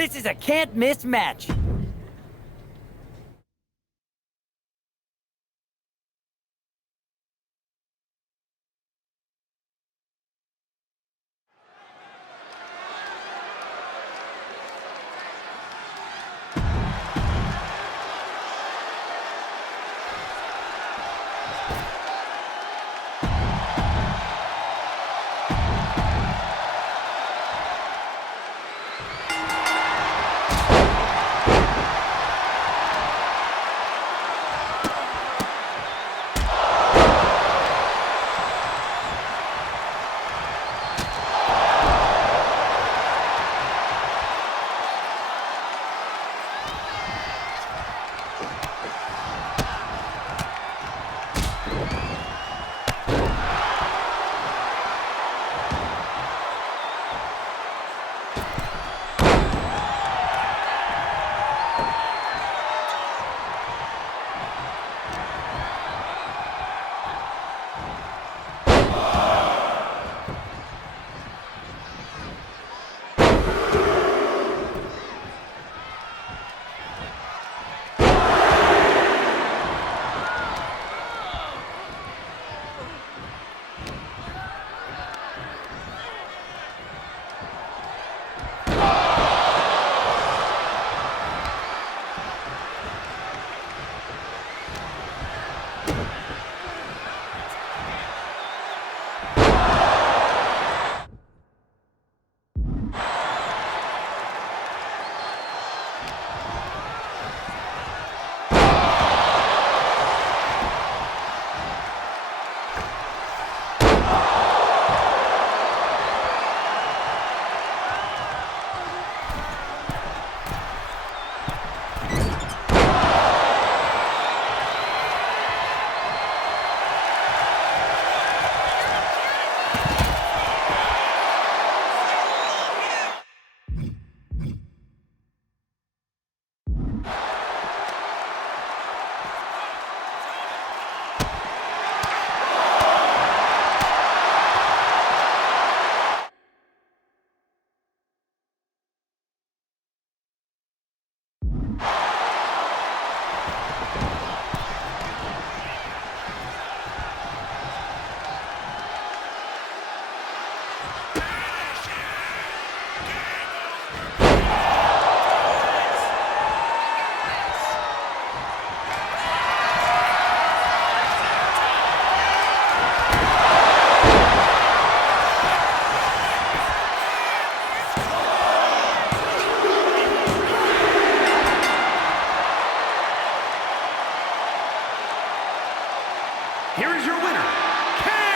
This is a can't-miss match. Here is your winner, Karen!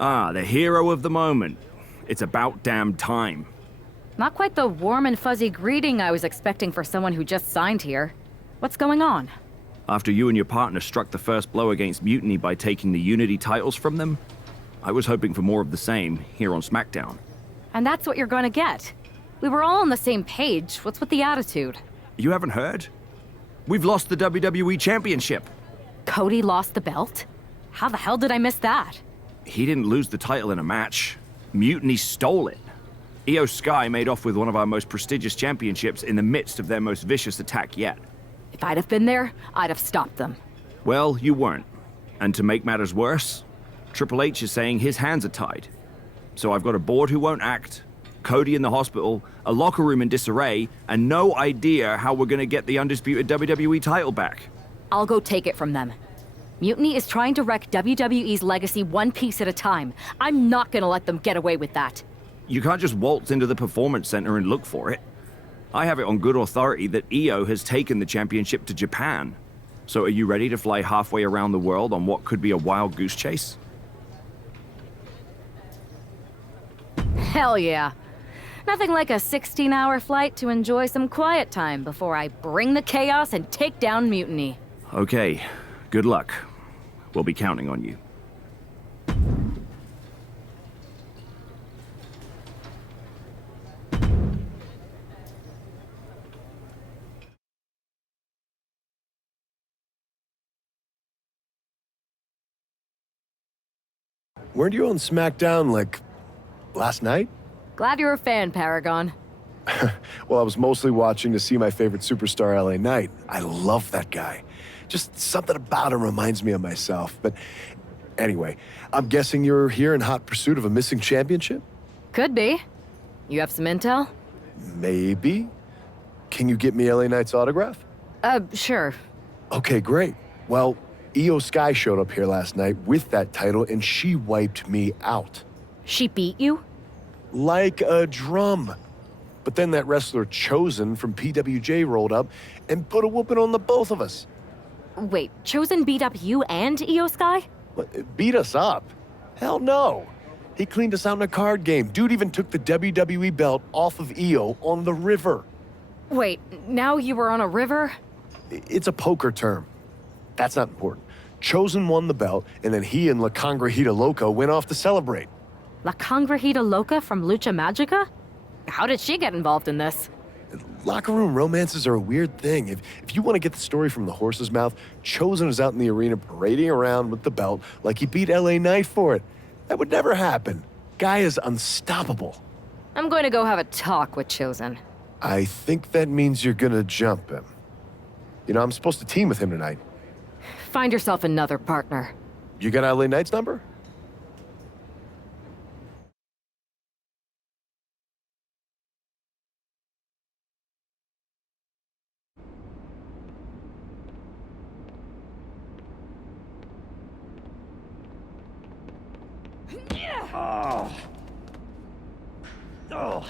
Ah, the hero of the moment. It's about damn time. Not quite the warm and fuzzy greeting I was expecting for someone who just signed here. What's going on? After you and your partner struck the first blow against Mutiny by taking the Unity titles from them, I was hoping for more of the same here on SmackDown. And that's what you're gonna get. We were all on the same page. What's with the attitude? You haven't heard? We've lost the WWE Championship. Cody lost the belt? How the hell did I miss that? He didn't lose the title in a match. Mutiny stole it. Io Sky made off with one of our most prestigious championships in the midst of their most vicious attack yet. If I'd have been there, I'd have stopped them. Well, you weren't. And to make matters worse, Triple H is saying his hands are tied. So I've got a board who won't act, Cody in the hospital, a locker room in disarray, and no idea how we're gonna get the undisputed WWE title back. I'll go take it from them. Mutiny is trying to wreck WWE's legacy one piece at a time. I'm not gonna let them get away with that. You can't just waltz into the Performance Center and look for it. I have it on good authority that Io has taken the championship to Japan. So are you ready to fly halfway around the world on what could be a wild goose chase? Hell yeah. Nothing like a 16-hour flight to enjoy some quiet time before I bring the chaos and take down Mutiny. Okay, good luck. We'll be counting on you. Weren't you on SmackDown, like, last night? Glad you're a fan, Paragon. Well, I was mostly watching to see my favorite superstar, LA Knight. I love that guy. Just something about him reminds me of myself. But anyway, I'm guessing you're here in hot pursuit of a missing championship? Could be. You have some intel? Maybe. Can you get me LA Knight's autograph? Sure. Okay, great. Well, Io Sky showed up here last night with that title, and she wiped me out. She beat you? Like a drum. But then that wrestler Chosen from PWJ rolled up and put a whooping on the both of us. Wait, Chosen beat up you and Io Sky? Beat us up? Hell no. He cleaned us out in a card game. Dude even took the WWE belt off of Io on the river. Wait, now you were on a river? It's a poker term. That's not important. Chosen won the belt, and then he and La Congrejita Loca went off to celebrate. La Congrejita Loca from Lucha Magica? How did she get involved in this? Locker room romances are a weird thing. If you want to get the story from the horse's mouth, Chosen was out in the arena parading around with the belt like he beat LA Knight for it. That would never happen. Guy is unstoppable. I'm going to go have a talk with Chosen. I think that means you're gonna jump him. You know, I'm supposed to team with him tonight. Find yourself another partner. You got LA Knight's number? Oh. Oh.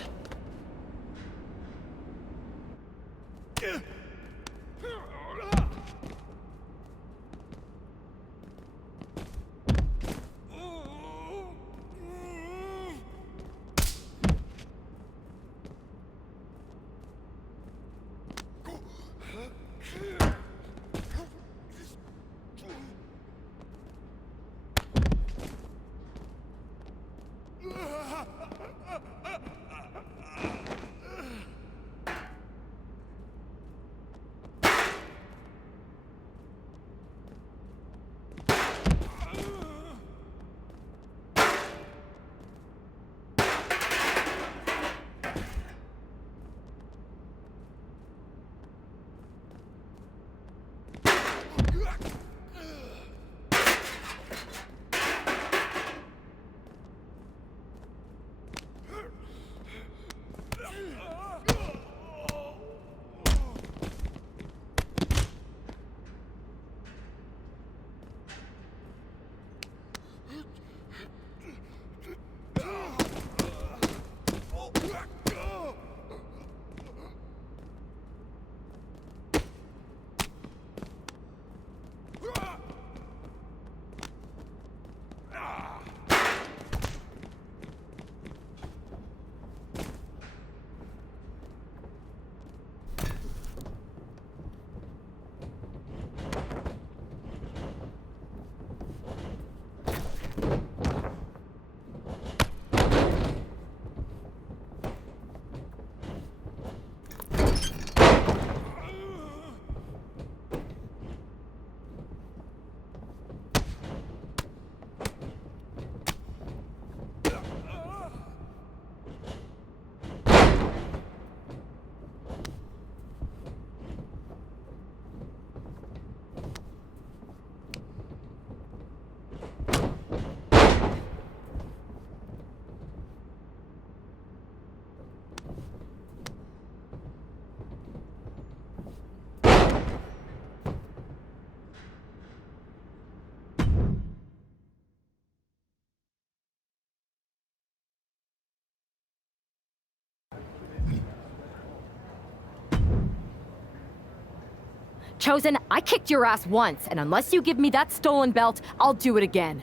Chosen, I kicked your ass once, and unless you give me that stolen belt, I'll do it again.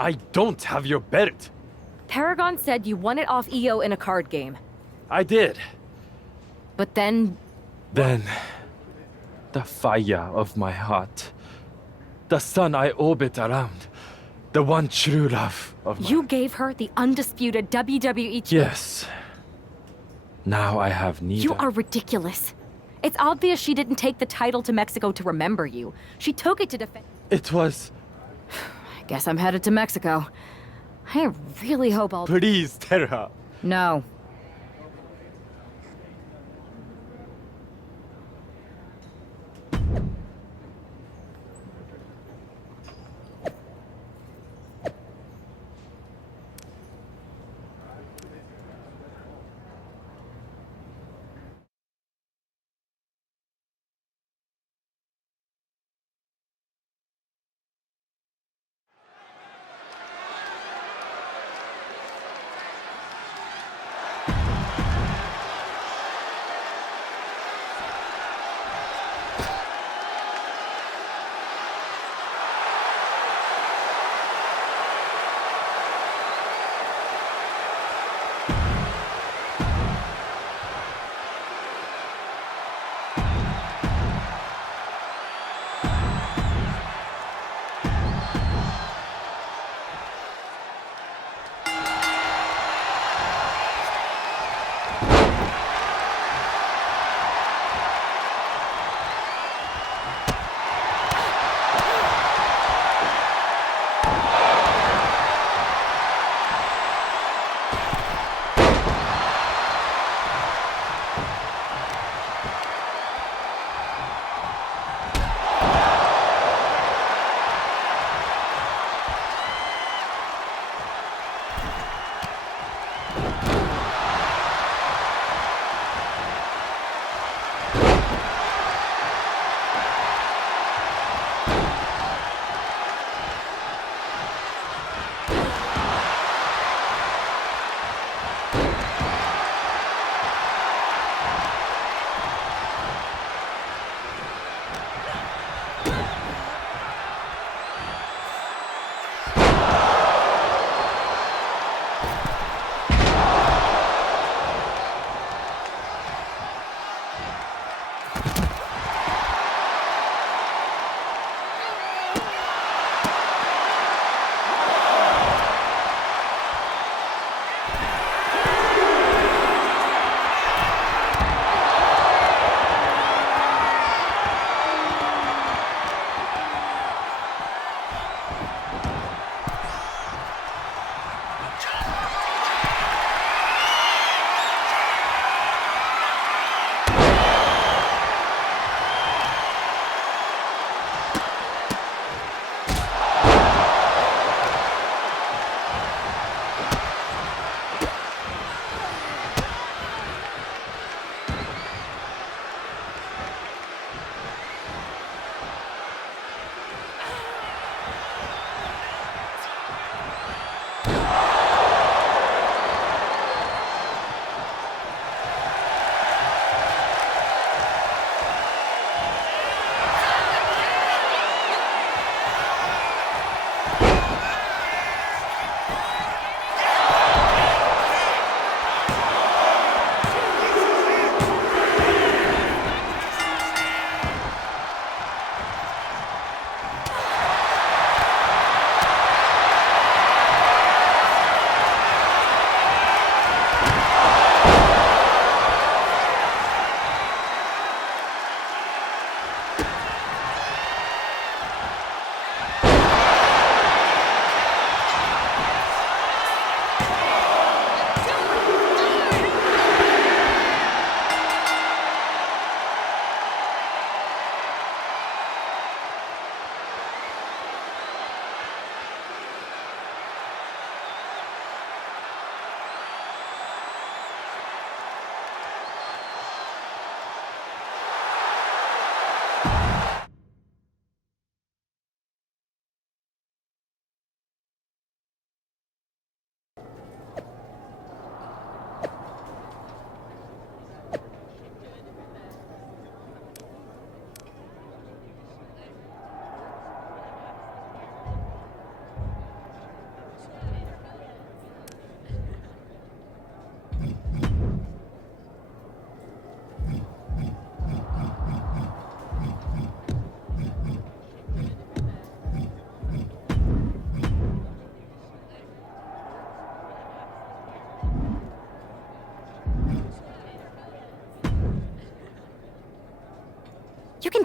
I don't have your belt. Paragon said you won it off EO in a card game. I did. But then, Then, the fire of my heart, the sun I orbit around, the one true love of my... you gave her the undisputed WWE... Yes. Now I have neither. You are ridiculous. It's obvious she didn't take the title to Mexico to remember you. She took it to defend... It was... I guess I'm headed to Mexico. I really hope I'll... Please tell her. No.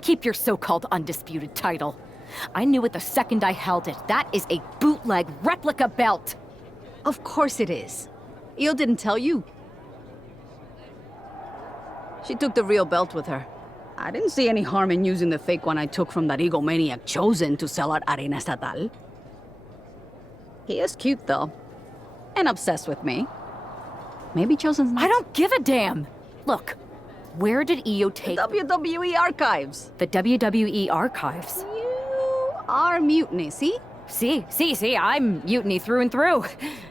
keep your so-called undisputed title. I knew it the second I held it. That is a bootleg replica belt. Of course it is. Io didn't tell you. She took the real belt with her. I didn't see any harm in using the fake one I took from that egomaniac Chosen to sell at Arena Estatal. He is cute, though. And obsessed with me. Maybe Chosen's not. I don't give a damn. Look, where did Io take The WWE archives. the WWE archives? You are Mutiny, see? See, I'm mutiny through and through.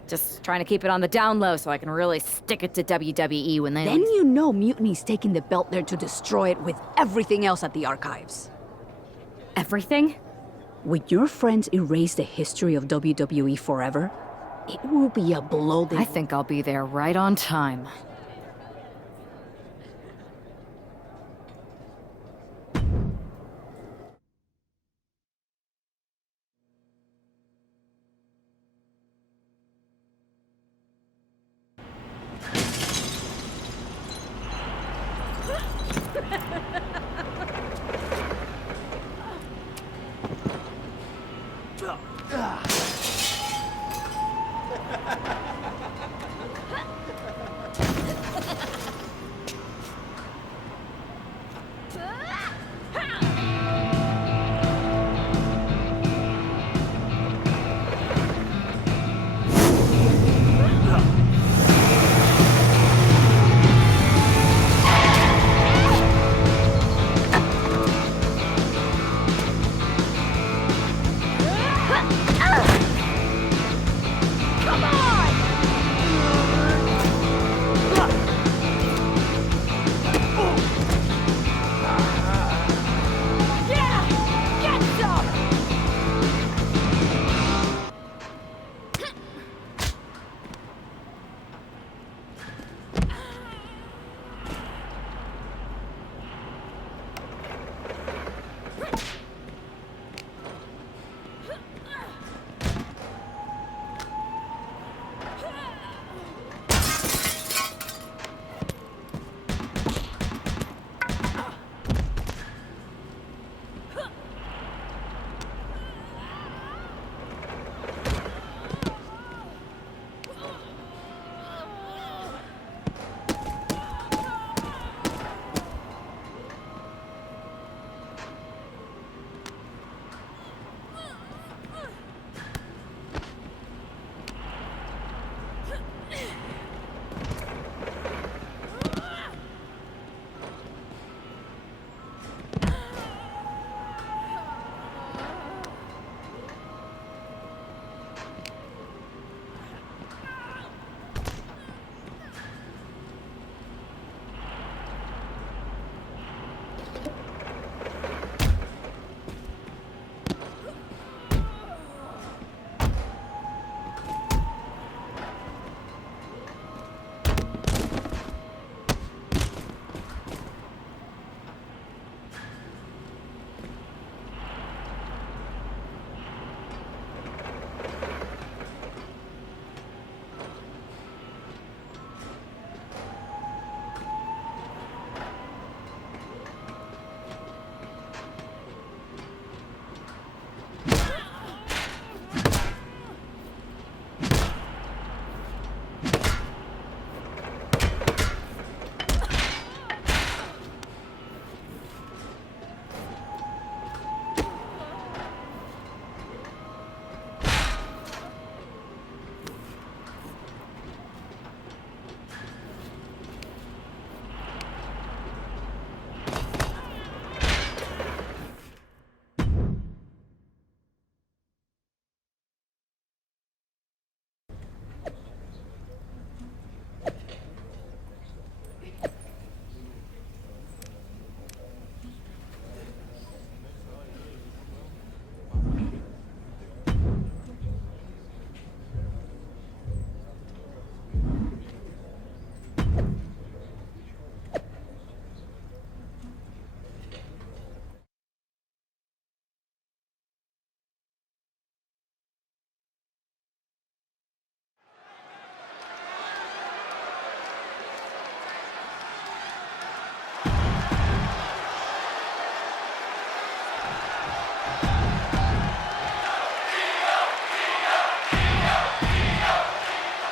Just trying to keep it on the down low so I can really stick it to WWE when they... Then you know Mutiny's taking the belt there to destroy it with everything else at the archives. Everything? When your friends erase the history of WWE forever, it will be a blow they... I think I'll be there right on time.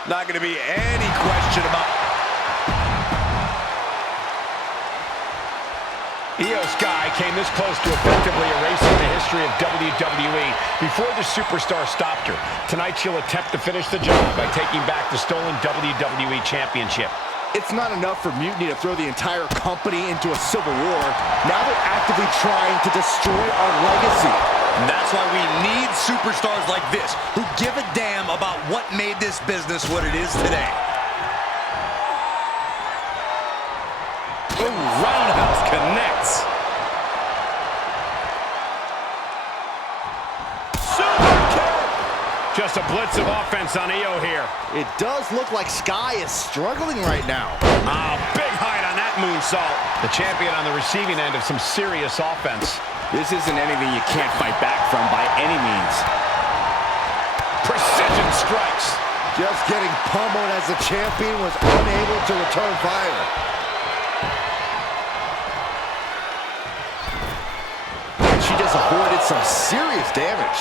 Not going to be any question about... Io Sky came this close to effectively erasing the history of WWE before the superstar stopped her. Tonight she'll attempt to finish the job by taking back the stolen WWE Championship. It's not enough for Mutiny to throw the entire company into a civil war. Now they're actively trying to destroy our legacy. That's why we need superstars like this, who give a damn about what made this business what it is today. Ooh, roundhouse connects. Super kick! Just a blitz of offense on Io here. It does look like Sky is struggling right now. Big height on that moonsault. The champion on the receiving end of some serious offense. This isn't anything you can't fight back from by any means. Precision strikes. Just getting pummeled as the champion was unable to return fire. She just avoided some serious damage.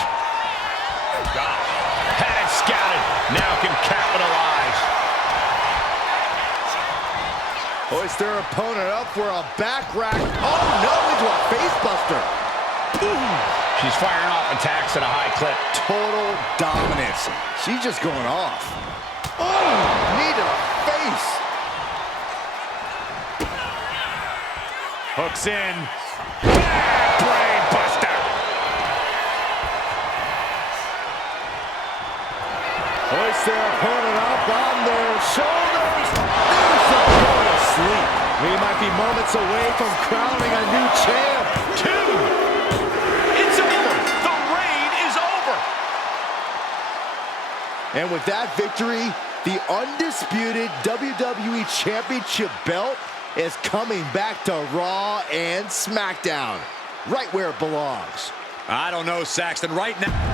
Gosh. Had it scouted. Now can capitalize. Hoist their opponent up for a back rack. Oh no, into a face buster. She's firing off attacks at a high clip. Total dominance. She's just going off. Oh, knee to the face. Hooks in. Back brain buster. Hoist their opponent up on their shoulders. There's a go to sleep. We might be moments away from crowning a new champ. 2. It's over. The reign is over. And with that victory, the undisputed WWE Championship belt is coming back to Raw and SmackDown, right where it belongs. I don't know, Saxton. Right now...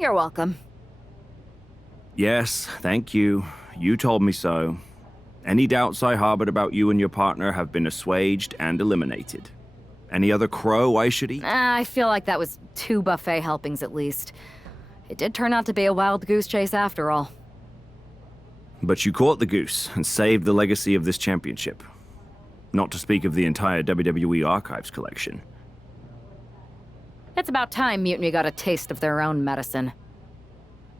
You're welcome. Yes, thank you. You told me so. Any doubts I harbored about you and your partner have been assuaged and eliminated. Any other crow I should eat? I feel like that was 2 buffet helpings at least. It did turn out to be a wild goose chase after all. But you caught the goose and saved the legacy of this championship. Not to speak of the entire WWE Archives collection. It's about time Mutiny got a taste of their own medicine.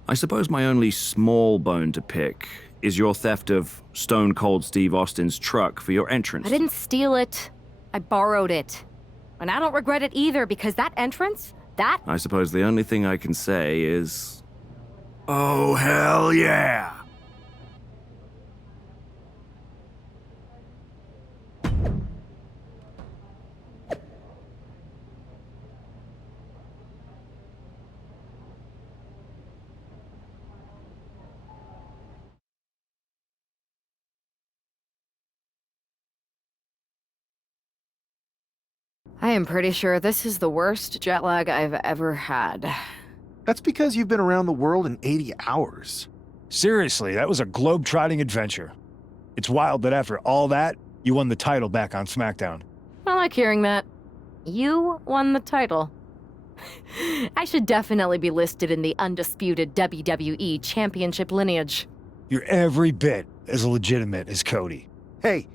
I suppose my only small bone to pick is your theft of Stone Cold Steve Austin's truck for your entrance. I didn't steal it. I borrowed it. And I don't regret it either, because that entrance, that... I suppose the only thing I can say is... oh, hell yeah! I am pretty sure this is the worst jet lag I've ever had. That's because you've been around the world in 80 hours. Seriously, that was a globe-trotting adventure. It's wild that after all that, you won the title back on SmackDown. I like hearing that. You won the title. I should definitely be listed in the undisputed WWE Championship lineage. You're every bit as legitimate as Cody. Hey,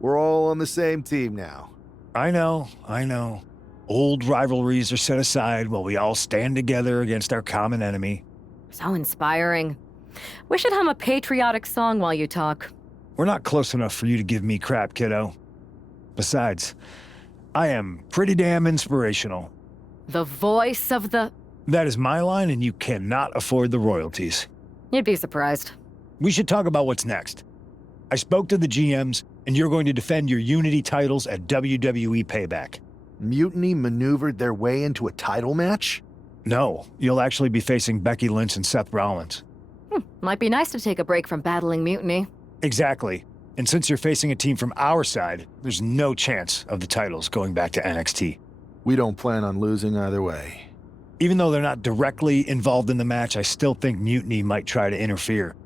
we're all on the same team now. I know. Old rivalries are set aside while we all stand together against our common enemy. So inspiring. We should hum a patriotic song while you talk. We're not close enough for you to give me crap, kiddo. Besides, I am pretty damn inspirational. The voice of the... That is my line, and you cannot afford the royalties. You'd be surprised. We should talk about what's next. I spoke to the GMs, and you're going to defend your Unity titles at WWE Payback. Mutiny maneuvered their way into a title match? No, you'll actually be facing Becky Lynch and Seth Rollins. Might be nice to take a break from battling Mutiny. Exactly. And since you're facing a team from our side, there's no chance of the titles going back to NXT. We don't plan on losing either way. Even though they're not directly involved in the match, I still think Mutiny might try to interfere.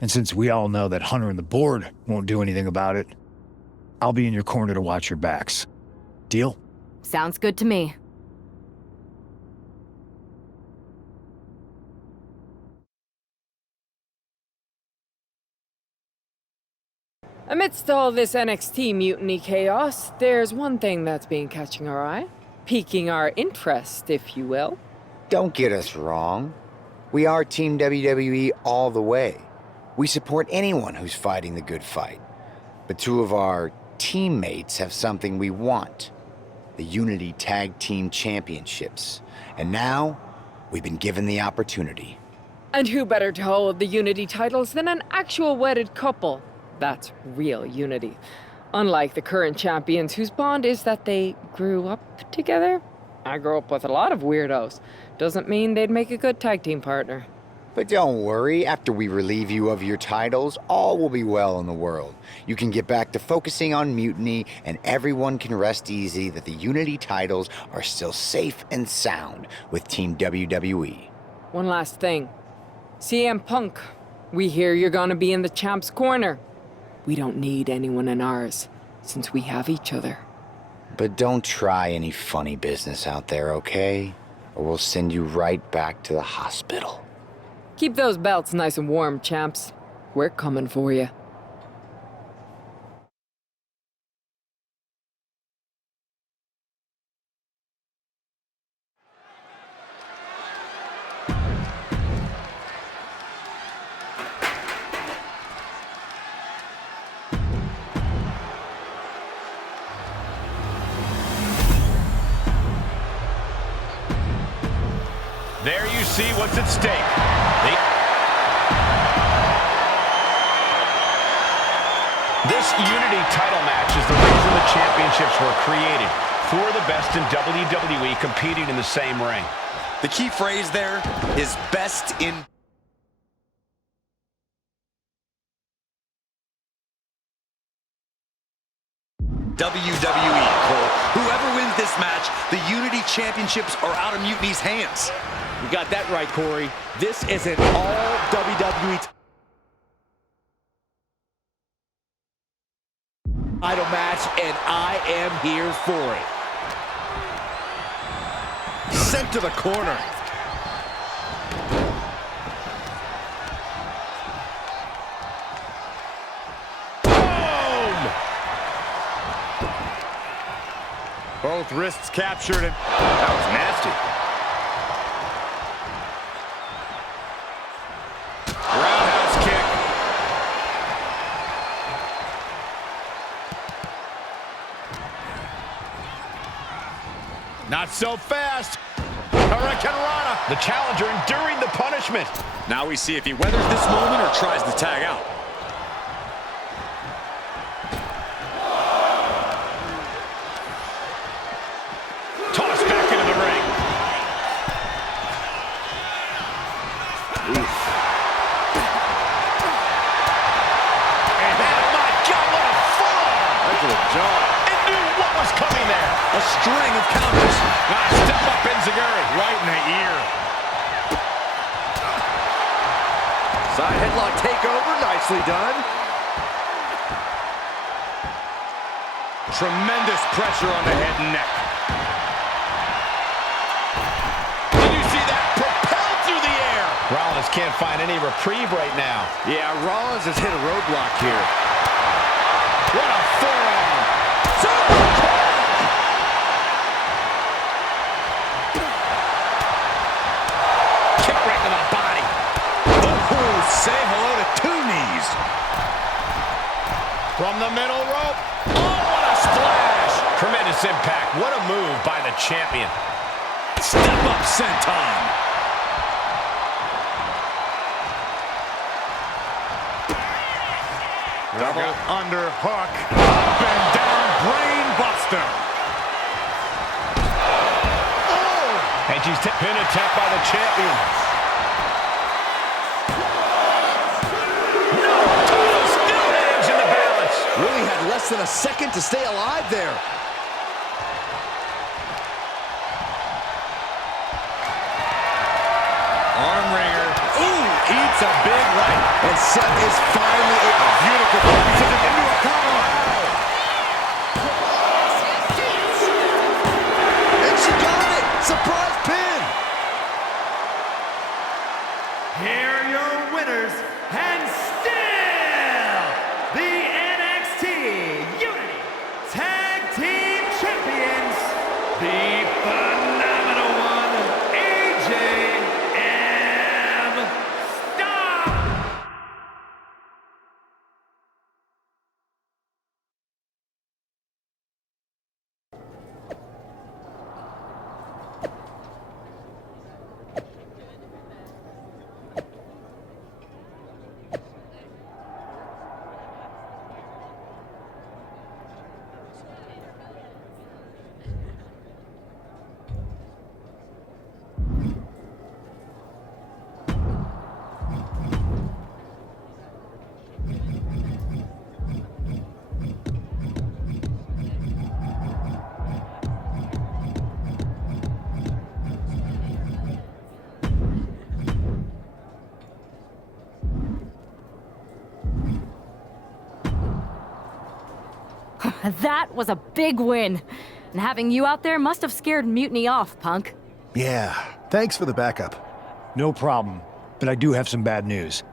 And since we all know that Hunter and the board won't do anything about it, I'll be in your corner to watch your backs. Deal? Sounds good to me. Amidst all this NXT mutiny chaos, there's one thing that's been catching our eye. Piquing our interest, if you will. Don't get us wrong. We are Team WWE all the way. We support anyone who's fighting the good fight. But two of our teammates have something we want. The Unity Tag Team Championships. And now, we've been given the opportunity. And who better to hold the Unity titles than an actual wedded couple? That's real unity. Unlike the current champions whose bond is that they grew up together. I grew up with a lot of weirdos. Doesn't mean they'd make a good tag team partner. But don't worry, after we relieve you of your titles, all will be well in the world. You can get back to focusing on Mutiny, and everyone can rest easy that the Unity titles are still safe and sound with Team WWE. One last thing. CM Punk, we hear you're gonna be in the champ's corner. We don't need anyone in ours, since we have each other. But don't try any funny business out there, okay? Or we'll send you right back to the hospital. Keep those belts nice and warm, champs. We're coming for you. There you see what's at stake. This Unity title match is the reason the championships were created. Four of the best in WWE competing in the same ring. The key phrase there is best in... WWE, Cole. Whoever wins this match, the Unity Championships are out of Mutiny's hands. You got that right, Corey. This is an all WWE title match, and I am here for it. Sent to the corner. Both wrists captured, and that was nasty. Roundhouse kick. Not so fast. Hurricanrana. The challenger enduring the punishment. Now we see if he weathers this moment or tries to tag out. A string of counters. Step up Enziguri. Right in the ear. Side headlock takeover. Nicely done. Tremendous pressure on the head and neck. Did you see that? Propelled through the air. Rollins can't find any reprieve right now. Yeah, Rollins has hit a roadblock here. What a forearm. Say hello to two knees. From the middle rope. Oh, what a splash. Tremendous impact. What a move by the champion. Step up senton. Double under hook. Up and down brain buster. Oh! And she's pin attempt by the champion. less than a second to stay alive there. Arm wringer. Ooh, eats a big right. And Seth is finally a beautiful pieces it into a cover. And she got it. Surprise pin. Here are your winners, and still the NXT Unity Tag Team Champions, the phenomenal one, AJ and Stop! That was a big win. And having you out there must have scared Mutiny off, Punk. Yeah, thanks for the backup. No problem, but I do have some bad news.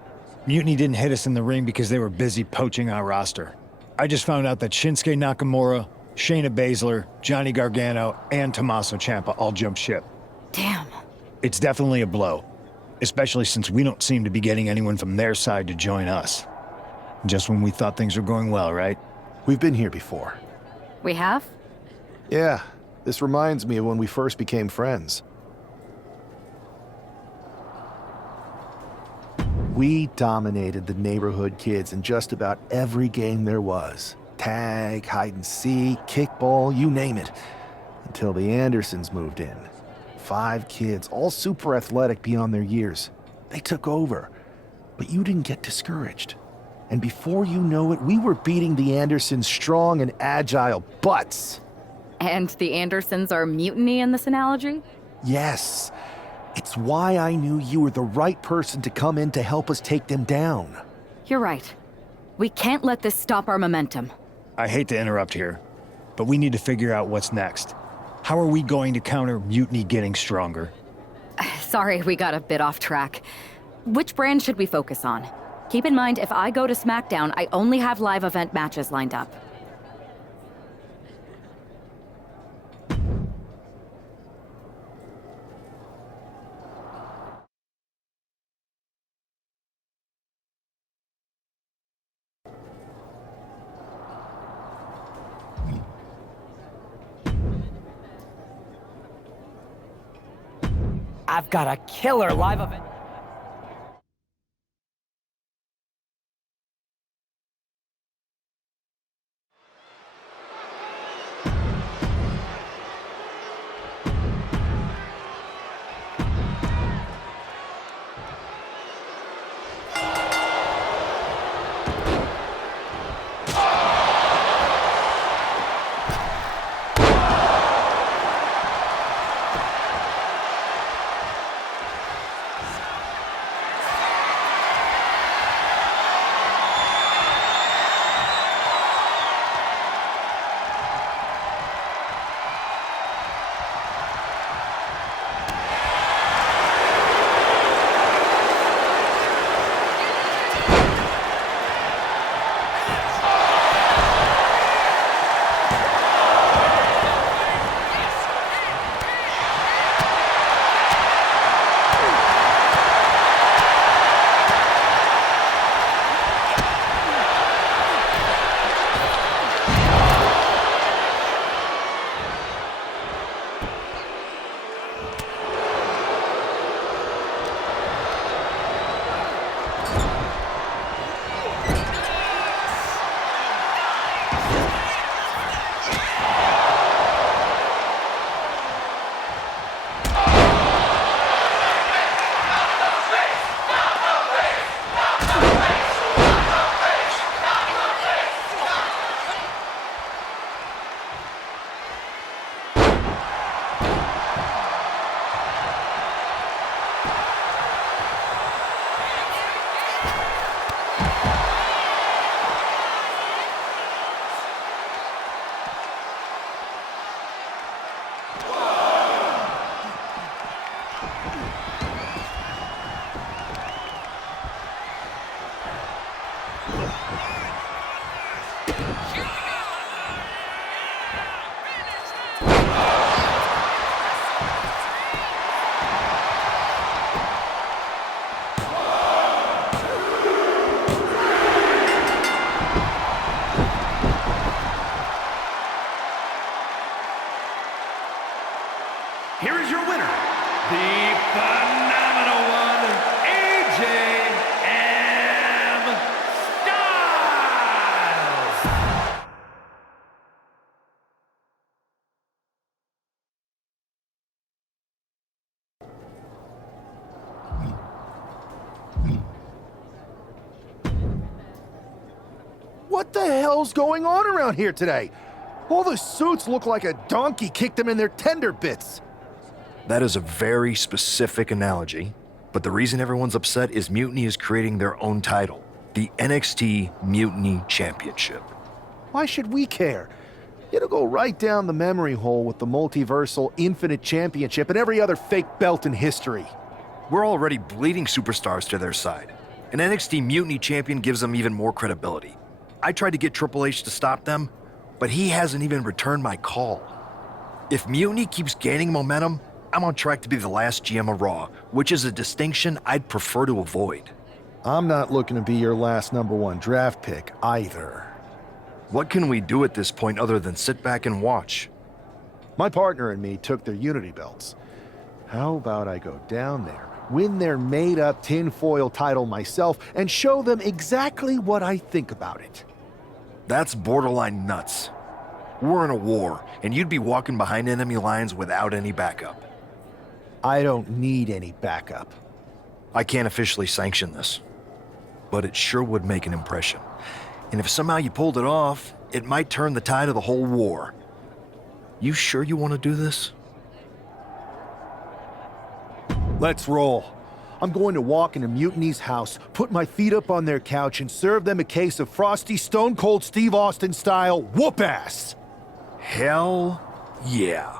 Mutiny didn't hit us in the ring because they were busy poaching our roster. I just found out that Shinsuke Nakamura, Shayna Baszler, Johnny Gargano, and Tommaso Ciampa all jumped ship. Damn. It's definitely a blow, especially since we don't seem to be getting anyone from their side to join us. Just when we thought things were going well, right? We've been here before. We have? Yeah, this reminds me of when we first became friends. We dominated the neighborhood kids in just about every game there was. Tag, hide and seek, kickball, you name it. Until the Andersons moved in. 5 kids, all super athletic beyond their years. They took over. But you didn't get discouraged. And before you know it, we were beating the Andersons' strong and agile butts. And the Andersons are Mutiny in this analogy? Yes. It's why I knew you were the right person to come in to help us take them down. You're right. We can't let this stop our momentum. I hate to interrupt here, but we need to figure out what's next. How are we going to counter Mutiny getting stronger? Sorry, we got a bit off track. Which brand should we focus on? Keep in mind, if I go to SmackDown, I only have live event matches lined up. I've got a killer live event. here is your winner, the phenomenal one, AJ Styles. What the hell's going on around here today? All the suits look like a donkey kicked them in their tender bits. That is a very specific analogy, but the reason everyone's upset is Mutiny is creating their own title, the NXT Mutiny Championship. Why should we care? It'll go right down the memory hole with the multiversal Infinite Championship and every other fake belt in history. We're already bleeding superstars to their side. An NXT Mutiny champion gives them even more credibility. I tried to get Triple H to stop them, but he hasn't even returned my call. If Mutiny keeps gaining momentum, I'm on track to be the last GM of Raw, which is a distinction I'd prefer to avoid. I'm not looking to be your last #1 draft pick either. What can we do at this point other than sit back and watch? My partner and me took their Unity belts. How about I go down there, win their made-up tinfoil title myself, and show them exactly what I think about it? That's borderline nuts. We're in a war, and you'd be walking behind enemy lines without any backup. I don't need any backup. I can't officially sanction this, but it sure would make an impression. And if somehow you pulled it off, it might turn the tide of the whole war. You sure you want to do this? Let's roll. I'm going to walk into Mutiny's house, put my feet up on their couch, and serve them a case of frosty Stone Cold Steve Austin style whoop-ass. Hell yeah.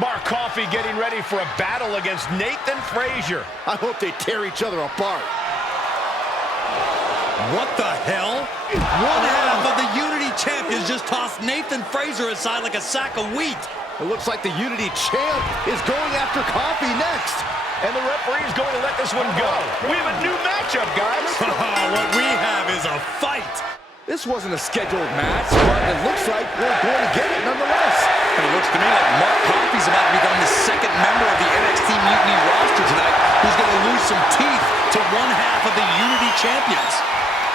Mark Coffey getting ready for a battle against Nathan Frazier. I hope they tear each other apart. What the hell? One half of the Unity champions just tossed Nathan Frazier aside like a sack of wheat. It looks like the Unity champ is going after Coffey next. And the referee is going to let this one go. We have a new matchup, guys. What we have is a fight. This wasn't a scheduled match, but it looks like we're going to get it nonetheless. And it looks to me like Mark Coffey's about to become the second member of the NXT Mutiny roster tonight who's going to lose some teeth to one half of the Unity champions.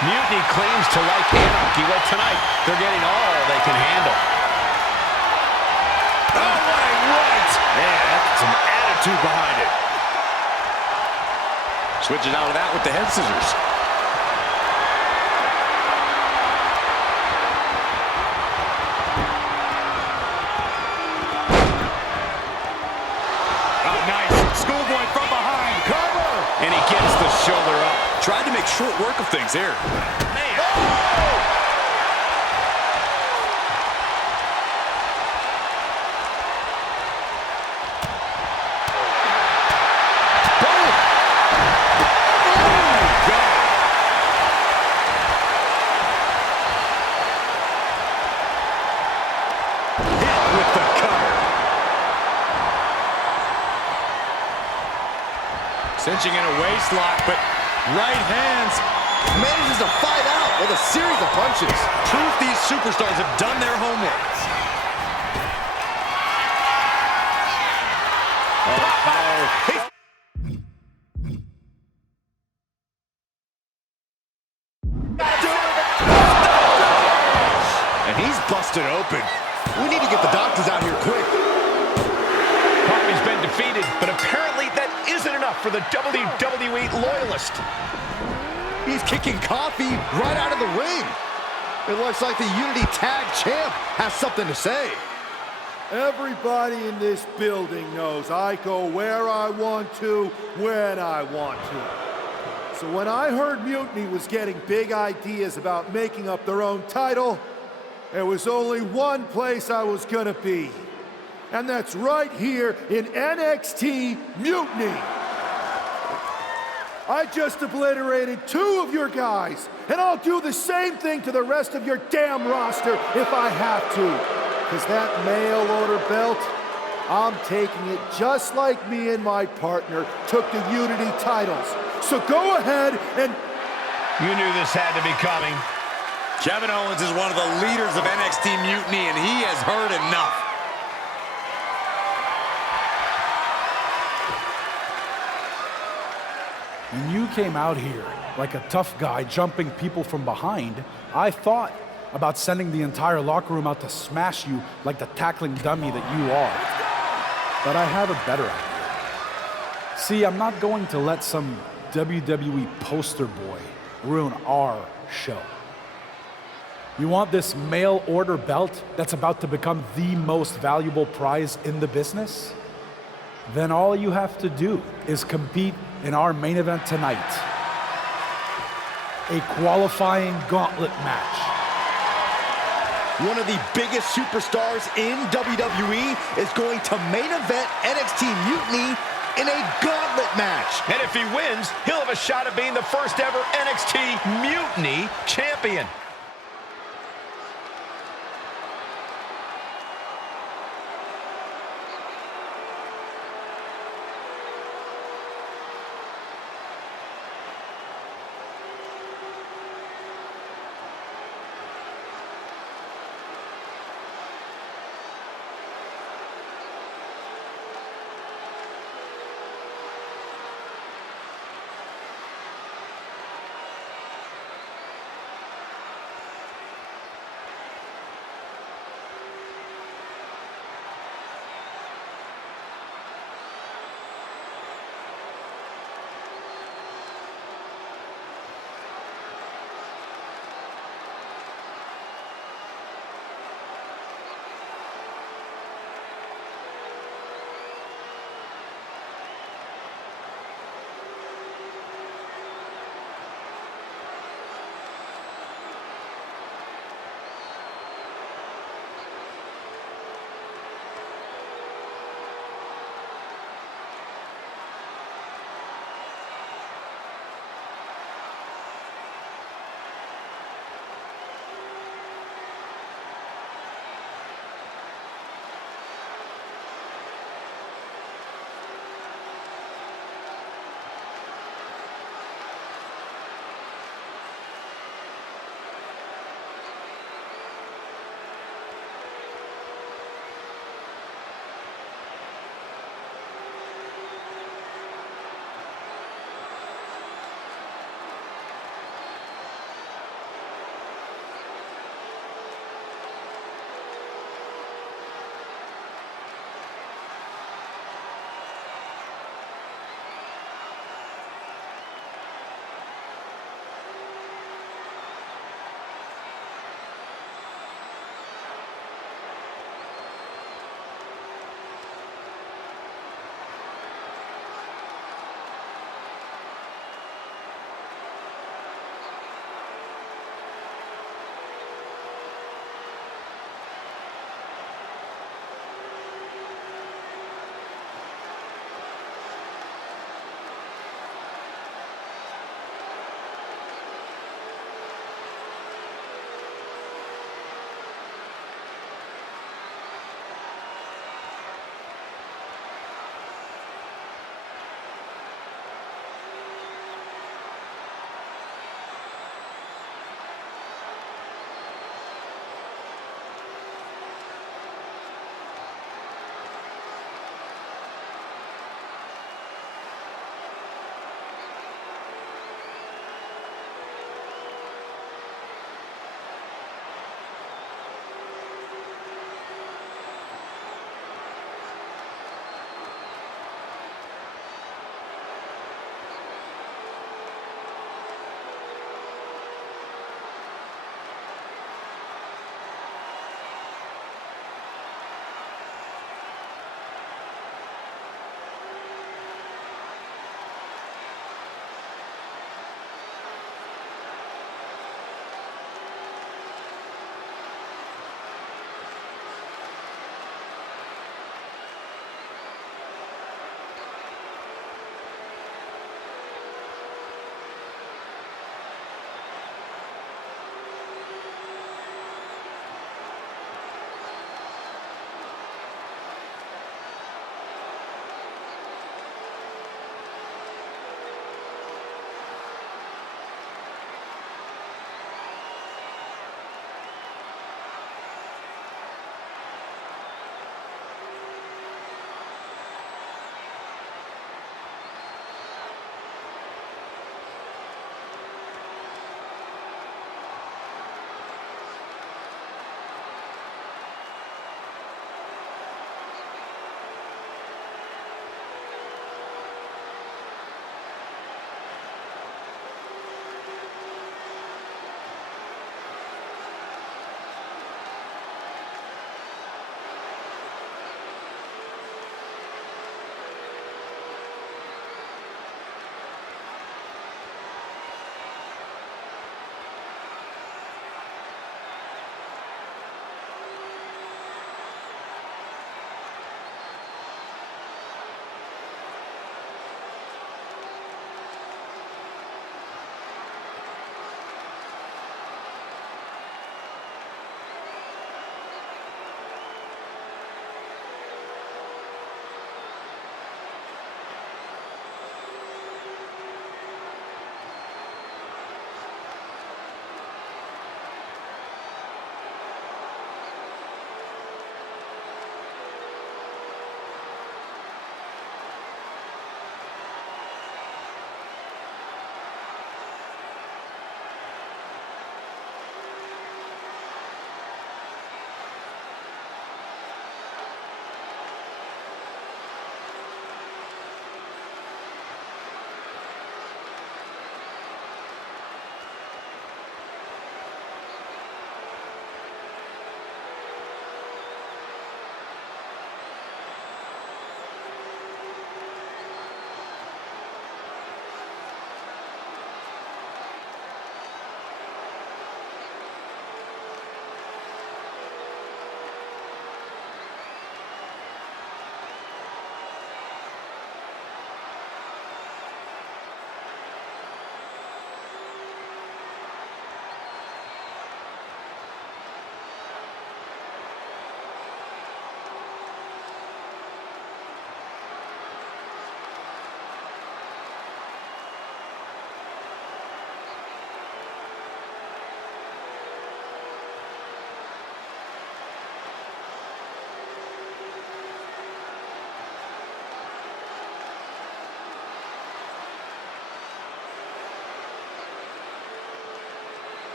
Mutiny claims to like anarchy. Well, tonight, they're getting all they can handle. Oh, what a right! Man, that's some attitude behind it. Switching out of that with the head scissors. Oh, nice. Schoolboy from behind. Cover! And he gets the shoulder up. Tried to make short work of things here. Man. Cinching in a waist lock, but right hands. Manages to fight out with a series of punches. Proof these superstars have done their homework. And he's busted open. We need to get the doctors out here quick. Coffey's been defeated, but apparently that isn't enough for the WWE loyalist. He's kicking Coffey right out of the ring. It looks like the Unity Tag Champ has something to say. Everybody in this building knows I go where I want to, when I want to. So when I heard Mutiny was getting big ideas about making up their own title, there was only one place I was gonna be. And that's right here in NXT Mutiny. I just obliterated 2 of your guys, and I'll do the same thing to the rest of your damn roster if I have to. Because that mail order belt, I'm taking it just like me and my partner took the Unity titles. So go ahead and... You knew this had to be coming. Kevin Owens is one of the leaders of NXT Mutiny, and he has heard enough. When you came out here like a tough guy jumping people from behind, I thought about sending the entire locker room out to smash you like the tackling dummy that you are. But I have a better idea. See, I'm not going to let some WWE poster boy ruin our show. You want this mail order belt that's about to become the most valuable prize in the business? Then all you have to do is compete in our main event tonight. A qualifying gauntlet match. One of the biggest superstars in WWE is going to main event NXT Mutiny in a gauntlet match. And if he wins, he'll have a shot at being the first ever NXT Mutiny champion.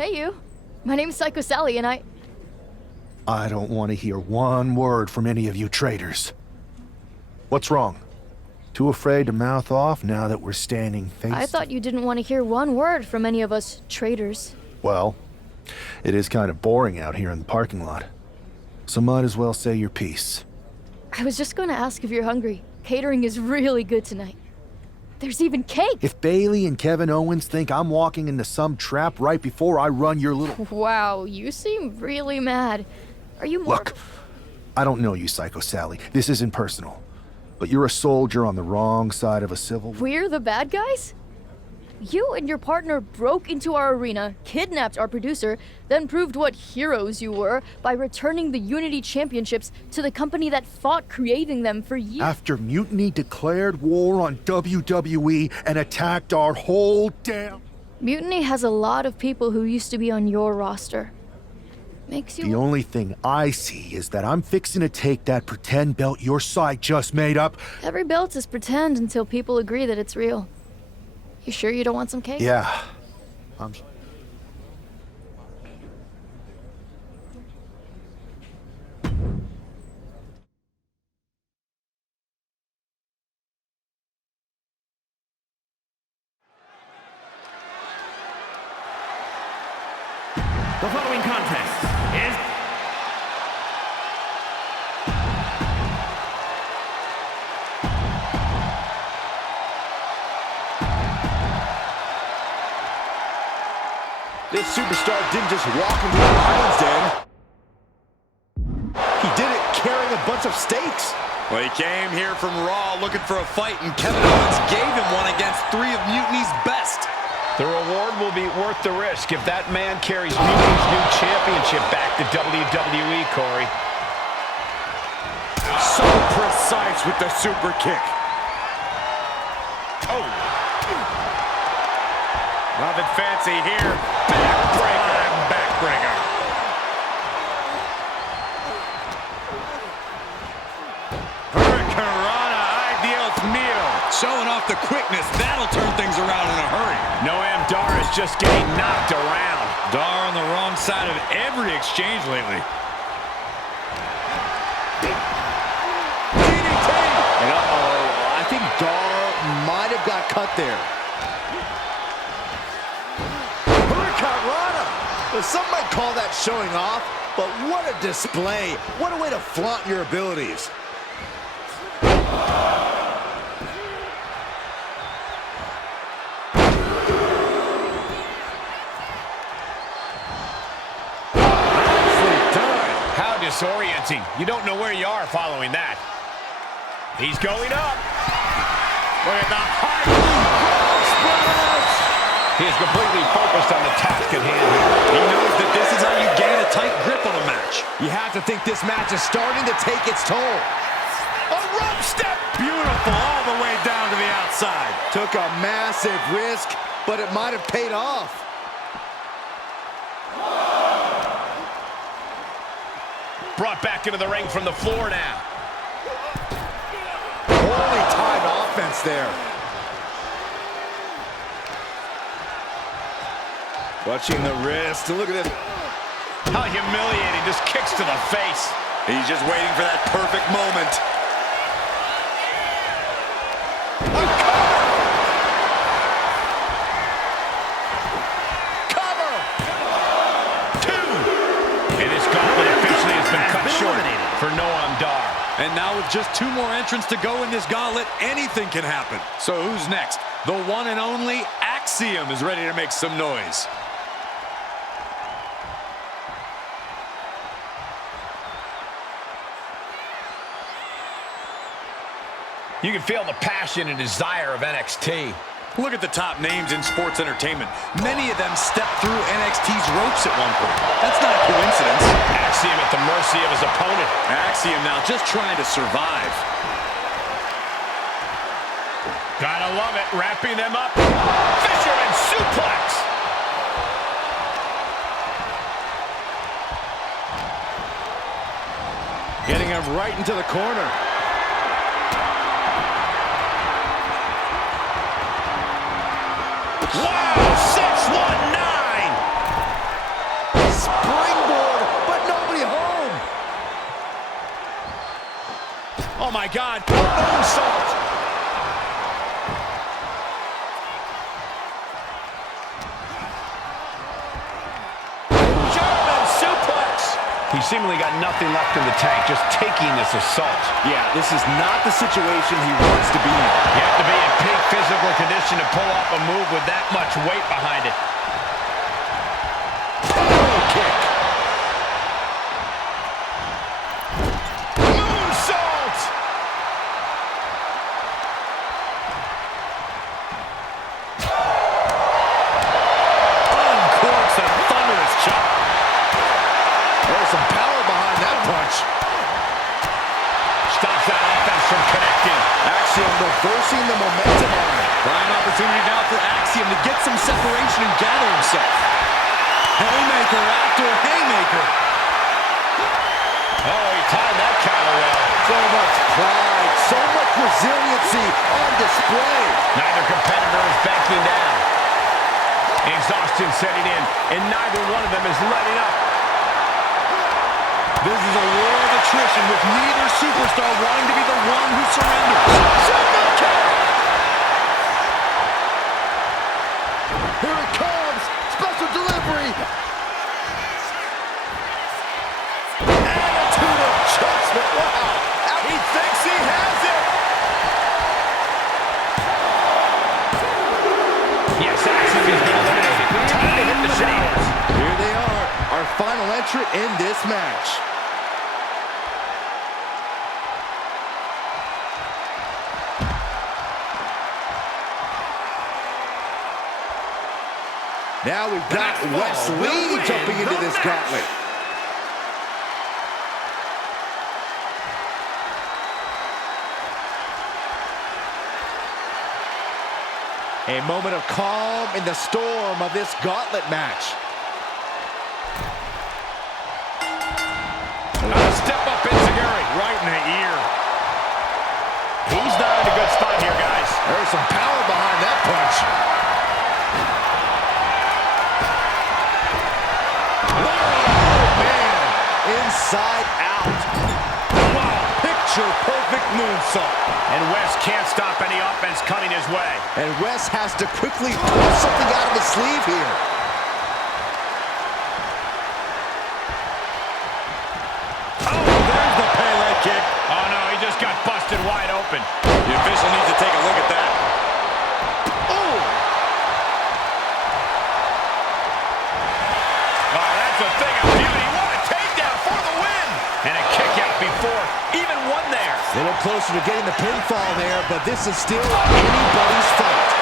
Hey, you. My name's Psycho Sally, and I don't want to hear one word from any of you traitors. What's wrong? Too afraid to mouth off now that we're standing face I thought you didn't want to hear one word from any of us traitors. Well, it is kind of boring out here in the parking lot. So might as well say your piece. I was just going to ask if you're hungry. Catering is really good tonight. There's even cake! If Bailey and Kevin Owens think I'm walking into some trap right before I run your little... Wow, you seem really mad. Are you more... Look, I don't know you, Psycho Sally. This isn't personal. But you're a soldier on the wrong side of a civil war. We're the bad guys? You and your partner broke into our arena, kidnapped our producer, then proved what heroes you were by returning the Unity Championships to the company that fought creating them for years. After Mutiny declared war on WWE and attacked our whole damn... Mutiny has a lot of people who used to be on your roster. Makes you... The only thing I see is that I'm fixing to take that pretend belt your side just made up. Every belt is pretend until people agree that it's real. You sure you don't want some cake? Yeah. The following contest is... This superstar didn't just walk into the lion's den. He did it carrying a bunch of stakes. Well, he came here from Raw looking for a fight, and Kevin Owens gave him one against 3 of Mutiny's best. The reward will be worth the risk if that man carries Mutiny's new championship back to WWE, Corey. So precise with the super kick. Oh. Nothing fancy here. Backbreaker. Hurricanrana, ideal meal. Showing off the quickness, that'll turn things around in a hurry. Noam Dar is just getting knocked around. Dar on the wrong side of every exchange lately. DDT! And I think Dar might have got cut there. Hurricanrana! Well, some might call that showing off, but what a display. What a way to flaunt your abilities. How disorienting. You don't know where you are following that. He's going up. Look at the high splash. He is completely focused on the task at hand here. He knows that this is how you gain a tight grip on a match. You have to think this match is starting to take its toll. A rope step. Beautiful all the way down to the outside. Took a massive risk, but it might have paid off. Brought back into the ring from the floor now. Poorly timed offense there. Watching the wrist. Look at this. How humiliating. Just kicks to the face. He's just waiting for that perfect moment. Cover! 2. And his gauntlet officially has been cut short for Noam Dar. And now with just 2 more entrants to go in this gauntlet, anything can happen. So who's next? The one and only Axiom is ready to make some noise. You can feel the passion and desire of NXT. Look at the top names in sports entertainment. Many of them stepped through NXT's ropes at one point. That's not a coincidence. Axiom at the mercy of his opponent. Axiom now just trying to survive. Gotta love it, wrapping them up. Fisherman suplex. Getting him right into the corner. Wow, 619. Oh my God, moonsault. German suplex. He seemingly got nothing left in the tank, just taking this assault. Yeah, this is not the situation he wants to be in. You have to be in peak physical condition to pull off a move with that much weight behind it. Kick. Moonsault! Uncorks a thunderous chop. There's some power behind that punch. Stops that offense from connecting. Axiom reversing the momentum on it. Prime opportunity now for Axiom to get some separation and gather himself. Haymaker after haymaker. Oh, he timed that counter well. So much pride, so much resiliency on display. Neither competitor is backing down. Exhaustion setting in, and neither one of them is letting up. This is a war of attrition with neither superstar wanting to be the one who surrenders. Here it comes. Special delivery. Attitude adjustment. Wow. He thinks he has it. Yes, Axiom has been eliminated. Time to hit the shadows. Here they are, our final entrant in this match. Now we've got Wes Lee jumping into this gauntlet. A moment of calm in the storm of this gauntlet match. Step up Enziguri. Right in the ear. He's not in a good spot here, guys. There's some power behind that punch. Oh, man. Inside out. Wow, picture perfect moonsault. And Wes can't stop any offense coming his way. And Wes has to quickly pull something out of his sleeve here. Oh, there's the Pele kick. Oh, no, he just got busted wide open. The official needs to take a look at that. Oh, that's a thing of beauty. What a takedown for the win. And a kick out before even one there. A little closer to getting the pinfall there, but this is still anybody's fight.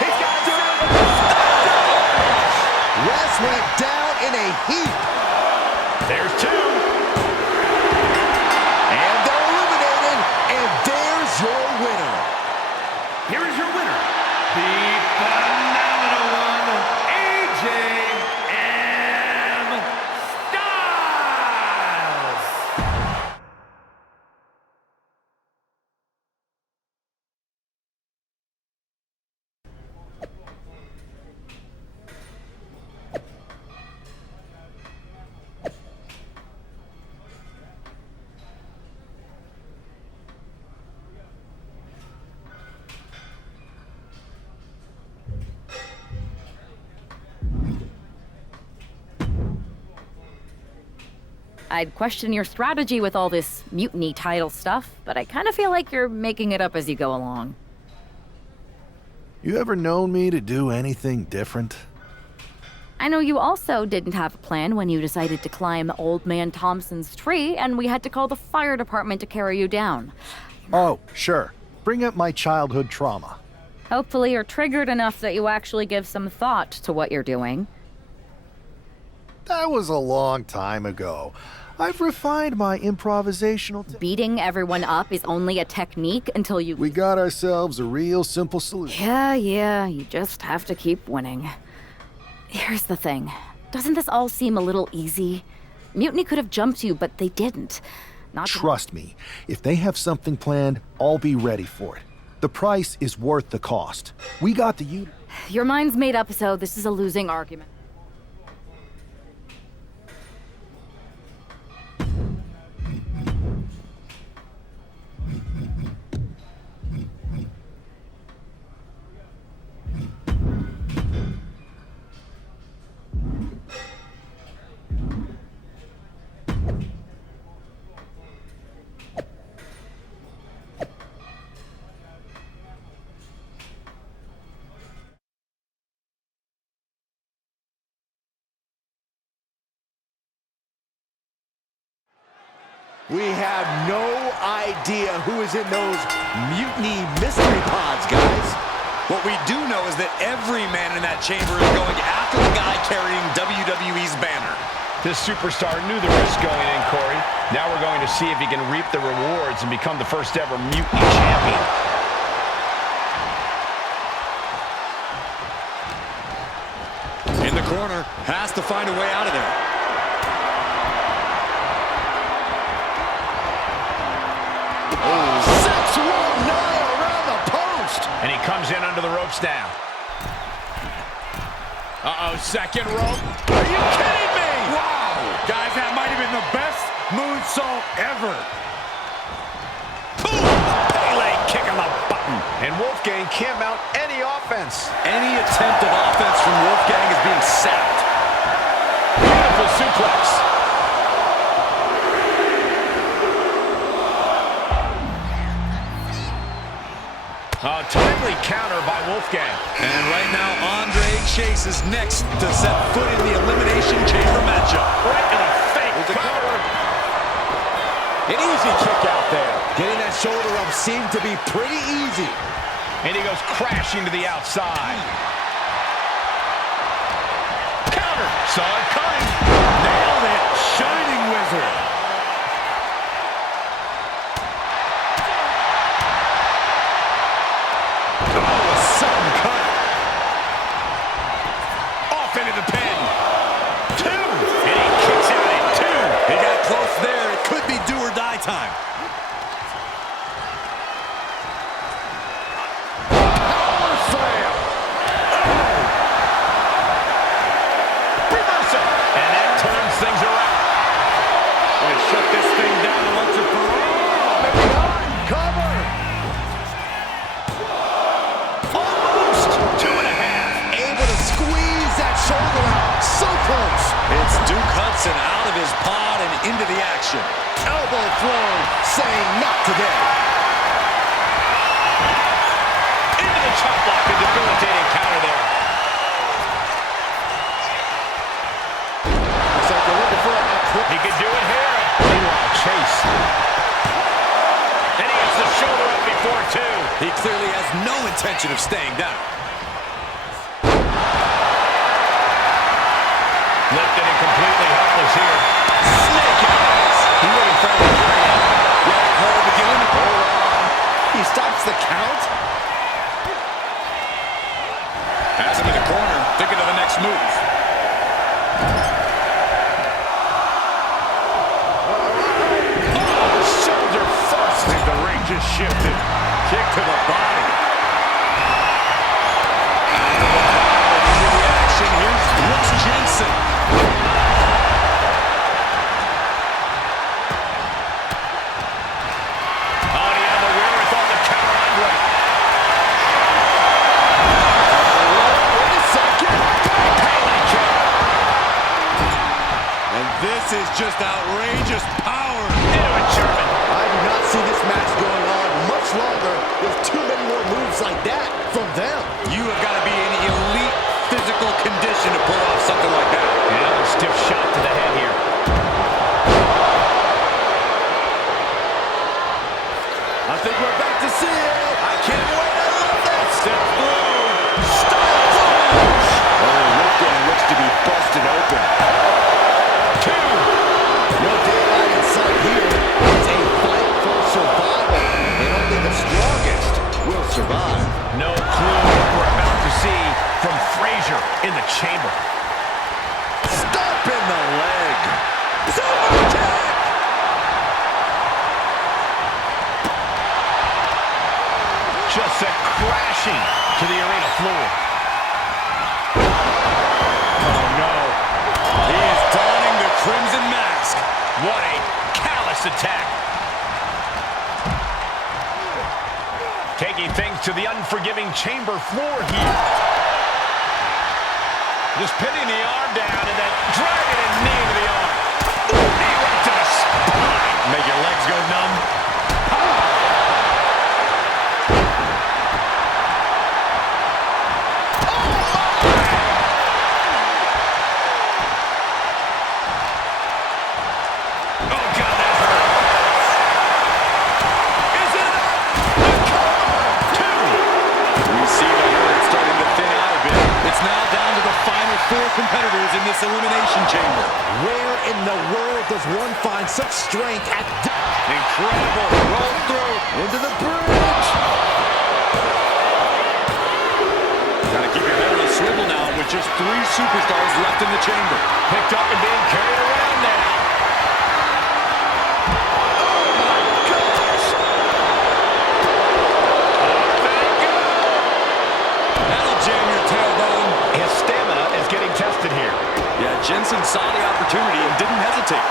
He's got to do it. Wes went down in a heap. There's two. And they're eliminated, and there's your winner. Here is your winner, the phenomenal one, AJ Styles. I'd question your strategy with all this mutiny title stuff, but I kind of feel like you're making it up as you go along. You ever known me to do anything different? I know you also didn't have a plan when you decided to climb Old Man Thompson's tree, and we had to call the fire department to carry you down. Oh, sure. Bring up my childhood trauma. Hopefully you're triggered enough that you actually give some thought to what you're doing. That was a long time ago. I've refined my improvisational... Beating everyone up is only a technique until you... We got ourselves a real simple solution. Yeah, you just have to keep winning. Here's the thing. Doesn't this all seem a little easy? Mutiny could have jumped you, but they didn't. Trust me, if they have something planned, I'll be ready for it. The price is worth the cost. We got the unit. Your mind's made up, so this is a losing argument. We have no idea who is in those mutiny mystery pods, guys. What we do know is that every man in that chamber is going after the guy carrying WWE's banner. This superstar knew the risk going in, Corey. Now we're going to see if he can reap the rewards and become the first ever mutiny champion. In the corner, has to find a way out of there. Oh, 619 around the post. And he comes in under the ropes now. Uh-oh, second rope. Are you kidding me? Wow! Guys, that might have been the best moonsault ever. Boom! Pele kicking the button. And Wolfgang can't mount any offense. Any attempt at offense from Wolfgang is being sapped. Beautiful suplex. A timely counter by Wolfgang. And right now, Andre Chase is next to set foot in the Elimination Chamber matchup. Right in a fake cover. An easy kick out there. Getting that shoulder up seemed to be pretty easy. And he goes crashing to the outside. Counter. Saw it coming. Nailed it. Shining Wizard. Sudden cut. Off into the pin. 2. And he kicks out at 2. He got close there. It could be do or die time. Power slam. Reversal. And that turns things around. And shut this thing down once and for all. Maybe not. Cover. Almost 2.5. Able to squeeze that shoulder out. So close. It's Duke Hudson out of his pod and into the action. Elbow thrown, saying not today. Into the chop block, a debilitating counter there. Looks like they're looking for a quick. He could do it here. Meanwhile, Chase. And he gets the shoulder up before 2. He clearly has no intention of staying down. Lifted and completely helpless here. Snake eyes. He really found his hand. Right, Cole, but you limit. Hold on. He stops the count. Has him in the corner, thinking of the next move. Shoulder first. And the ring just shifted. Kick to the body. Out of the bottom and into the action. Here's Brooks Jensen. Oh, he had the wherewithal to counter Andre. Wait a second. Pele kick. And this is just outrageous power. Into a German. I do not see this match going on much longer with too many more moves like that from them. You have got to be in elite physical condition to pull off something like that. Yeah, a stiff shot to the head here. I think we're about to see it. I can't wait. I love that. Step through. Oh, Wolfgang looks to be busted open. 2. No daylight in sight here. It's a fight for survival, and only the strongest will survive. No clue what we're about to see from Frazier in the chamber. Stop in the leg. Super kick. Just sent crashing to the arena floor. Oh, no. He is donning the Crimson Mask. What a callous attack. Taking things to the unforgiving chamber floor here. Just pinning the arm down and then dragging a knee to the arm. Ooh, knee right to the spine. Make your legs go numb. Oh, God, that hurt. 4 competitors in this elimination chamber. Where in the world does one find such strength at... Incredible. Roll through. Into the bridge. Gotta keep your head on a swivel now with just 3 superstars left in the chamber. Picked up and being carried around now. Jensen saw the opportunity and didn't hesitate.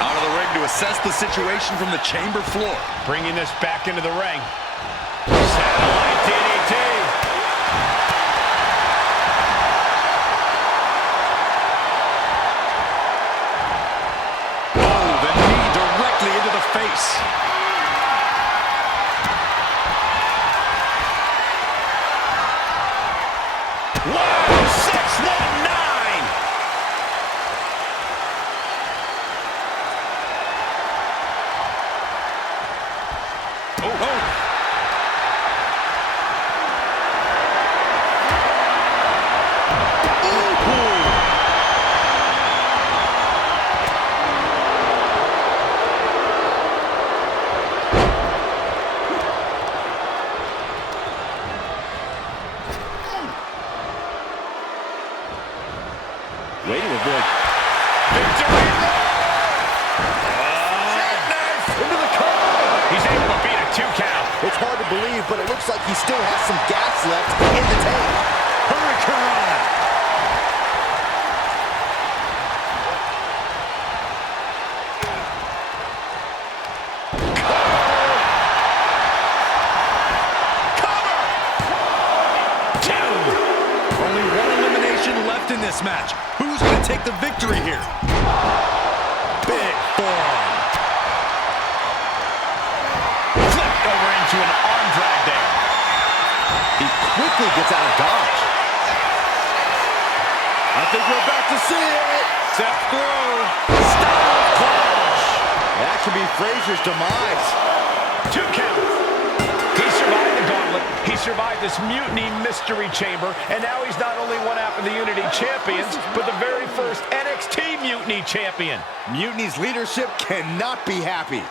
Out of the ring to assess the situation from the chamber floor. Bringing this back into the ring. Satellite DDT. Oh, the knee directly into the face. Wow, 619. Way to avoid. Victory! Into the cover. He's able to beat a 2 count. It's hard to believe, but it looks like he still has some gas left in the tank. Hurricane. Only 1 elimination left in this match. Who's going to take the victory here? Big form. Flipped over into an arm drag there. He quickly gets out of dodge. I think we're about to see it. Step through. Stop clutch. That could be Fraser's demise. 2 count. He survived the gauntlet. He survived this mutiny mystery chamber, and now he's not only one half of the Unity champions, but the very first NXT Mutiny champion. Mutiny's leadership cannot be happy.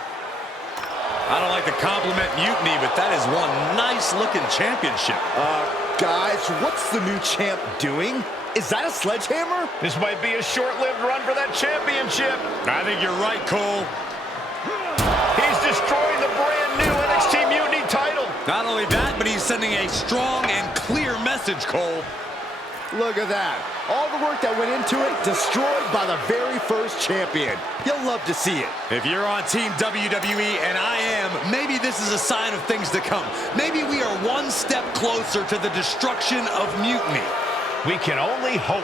I don't like to compliment Mutiny, but that is one nice-looking championship. Guys, what's the new champ doing? Is that a sledgehammer? This might be a short-lived run for that championship. I think you're right, Cole. He's destroying the brand new NXT Mutiny title. Not only that, but he's sending a strong and clear message, Cole. Look at that. All the work that went into it, destroyed by the very first champion. You'll love to see it. If you're on Team WWE, and I am, maybe this is a sign of things to come. Maybe we are one step closer to the destruction of Mutiny. We can only hope.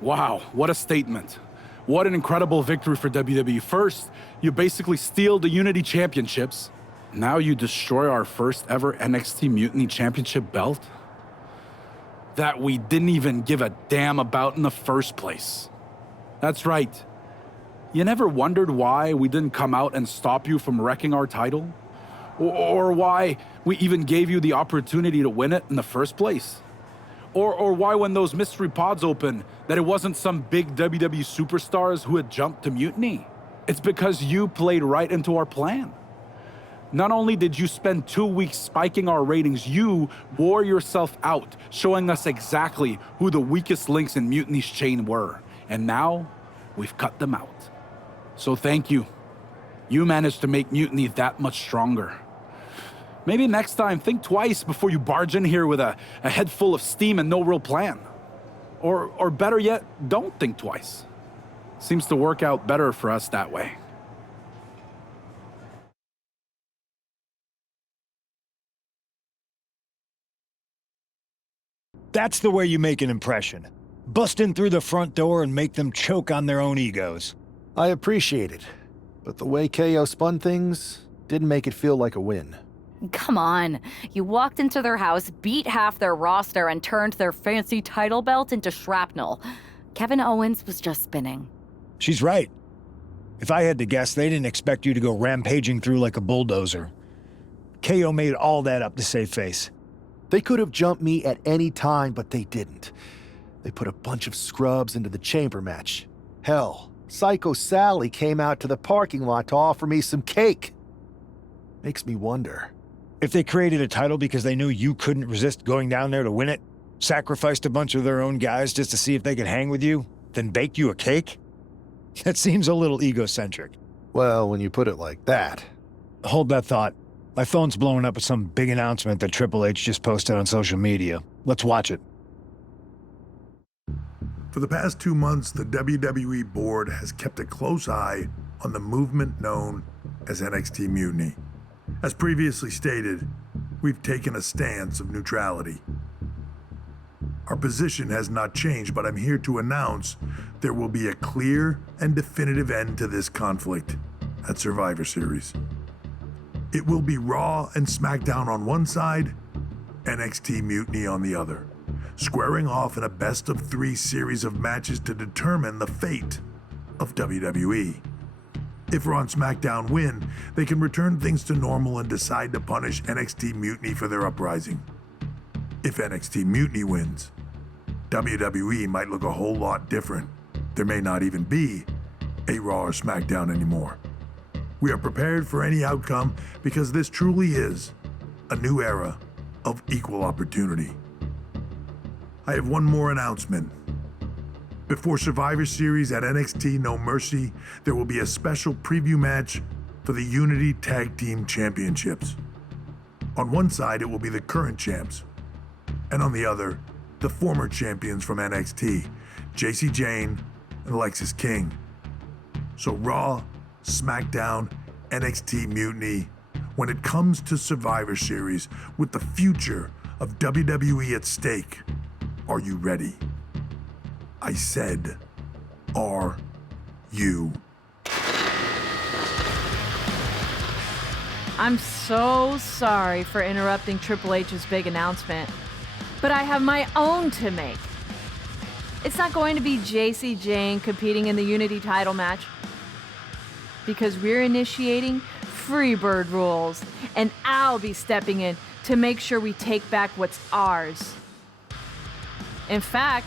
Wow, what a statement. What an incredible victory for WWE. First, you basically steal the Unity Championships. Now you destroy our first ever NXT Mutiny Championship belt that we didn't even give a damn about in the first place. That's right. You never wondered why we didn't come out and stop you from wrecking our title? Or why we even gave you the opportunity to win it in the first place? Or why when those mystery pods opened, that it wasn't some big WWE superstars who had jumped to Mutiny? It's because you played right into our plan. Not only did you spend 2 weeks spiking our ratings, you wore yourself out, showing us exactly who the weakest links in Mutiny's chain were. And now, we've cut them out. So thank you. You managed to make Mutiny that much stronger. Maybe next time, think twice before you barge in here with a head full of steam and no real plan. Or better yet, don't think twice. Seems to work out better for us that way. That's the way you make an impression. Bust in through the front door and make them choke on their own egos. I appreciate it, but the way KO spun things didn't make it feel like a win. Come on. You walked into their house, beat half their roster, and turned their fancy title belt into shrapnel. Kevin Owens was just spinning. She's right. If I had to guess, they didn't expect you to go rampaging through like a bulldozer. KO made all that up to save face. They could have jumped me at any time, but they didn't. They put a bunch of scrubs into the chamber match. Hell, Psycho Sally came out to the parking lot to offer me some cake. Makes me wonder. If they created a title because they knew you couldn't resist going down there to win it, sacrificed a bunch of their own guys just to see if they could hang with you, then baked you a cake? That seems a little egocentric. Well, when you put it like that. Hold that thought. My phone's blowing up with some big announcement that Triple H just posted on social media. Let's watch it. For the past 2 months, the WWE board has kept a close eye on the movement known as NXT Mutiny. As previously stated, we've taken a stance of neutrality. Our position has not changed, but I'm here to announce there will be a clear and definitive end to this conflict at Survivor Series. It will be Raw and SmackDown on one side, NXT Mutiny on the other, squaring off in a best-of-3 series of matches to determine the fate of WWE. If Raw and SmackDown win, they can return things to normal and decide to punish NXT Mutiny for their uprising. If NXT Mutiny wins, WWE might look a whole lot different. There may not even be a Raw or SmackDown anymore. We are prepared for any outcome because this truly is a new era of equal opportunity. I have one more announcement. Before Survivor Series at NXT No Mercy, there will be a special preview match for the Unity Tag Team Championships. On one side, it will be the current champs, and on the other, the former champions from NXT, Jacy Jayne and Alexis King. So Raw, SmackDown, NXT Mutiny, when it comes to Survivor Series with the future of WWE at stake, are you ready? I said, are you? I'm so sorry for interrupting Triple H's big announcement, but I have my own to make. It's not going to be Jacy Jayne competing in the Unity title match, because we're initiating Freebird rules, and I'll be stepping in to make sure we take back what's ours. In fact,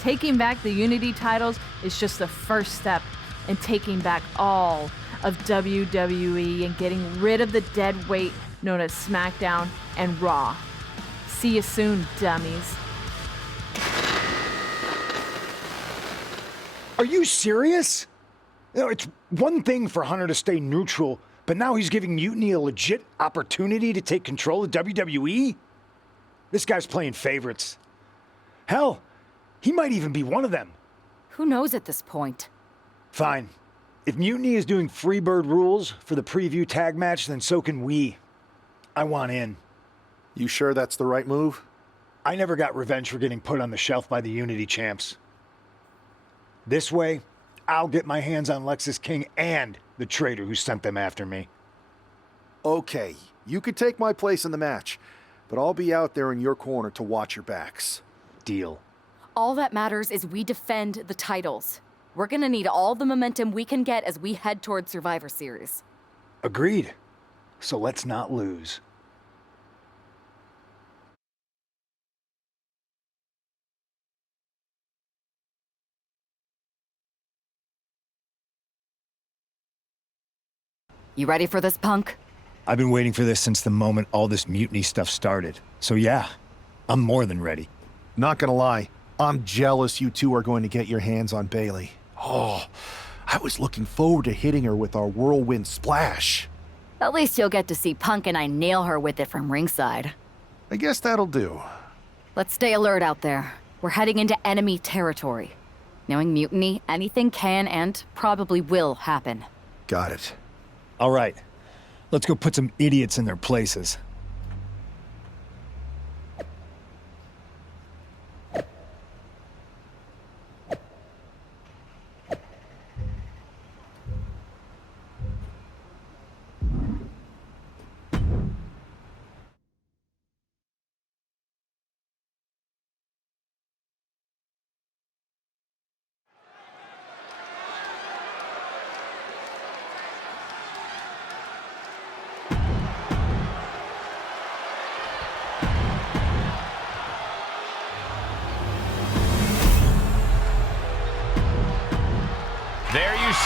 taking back the Unity titles is just the first step in taking back all of WWE and getting rid of the dead weight known as SmackDown and Raw. See you soon, dummies. Are you serious? You know, it's one thing for Hunter to stay neutral, but now he's giving Mutiny a legit opportunity to take control of WWE? This guy's playing favorites. Hell, he might even be one of them. Who knows at this point? Fine. If Mutiny is doing Freebird rules for the preview tag match, then so can we. I want in. You sure that's the right move? I never got revenge for getting put on the shelf by the Unity champs. This way, I'll get my hands on Alexis King and the traitor who sent them after me. Okay, you could take my place in the match, but I'll be out there in your corner to watch your backs. Deal. All that matters is we defend the titles. We're gonna need all the momentum we can get as we head toward Survivor Series. Agreed. So let's not lose. You ready for this, Punk? I've been waiting for this since the moment all this Mutiny stuff started. So yeah, I'm more than ready. Not gonna lie, I'm jealous you two are going to get your hands on Bayley. Oh, I was looking forward to hitting her with our whirlwind splash. At least you'll get to see Punk and I nail her with it from ringside. I guess that'll do. Let's stay alert out there. We're heading into enemy territory. Knowing Mutiny, anything can and probably will happen. Got it. All right, let's go put some idiots in their places.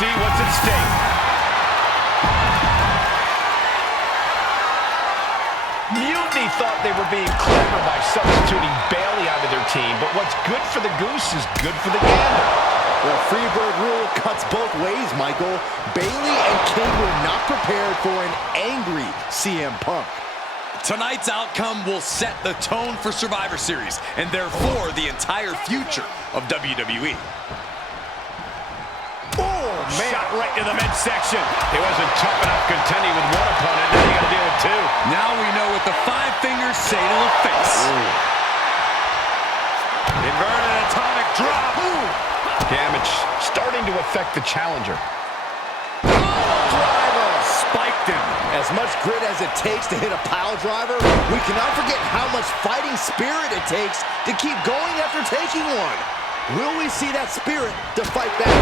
see what's at stake. Mutiny thought they were being clever by substituting Bailey out of their team, but what's good for the goose is good for the gander. The Freebird rule cuts both ways, Michael. Bailey and King were not prepared for an angry CM Punk. Tonight's outcome will set the tone for Survivor Series, and therefore the entire future of WWE. Shot right to the midsection. It wasn't tough enough contending with one opponent. Now you got to deal with two. Now we know what the 5 fingers say to the face. Inverted atomic drop. Damage starting to affect the challenger. Driver spiked him. As much grit as it takes to hit a pile driver, we cannot forget how much fighting spirit it takes to keep going after taking one. Will we see that spirit to fight back?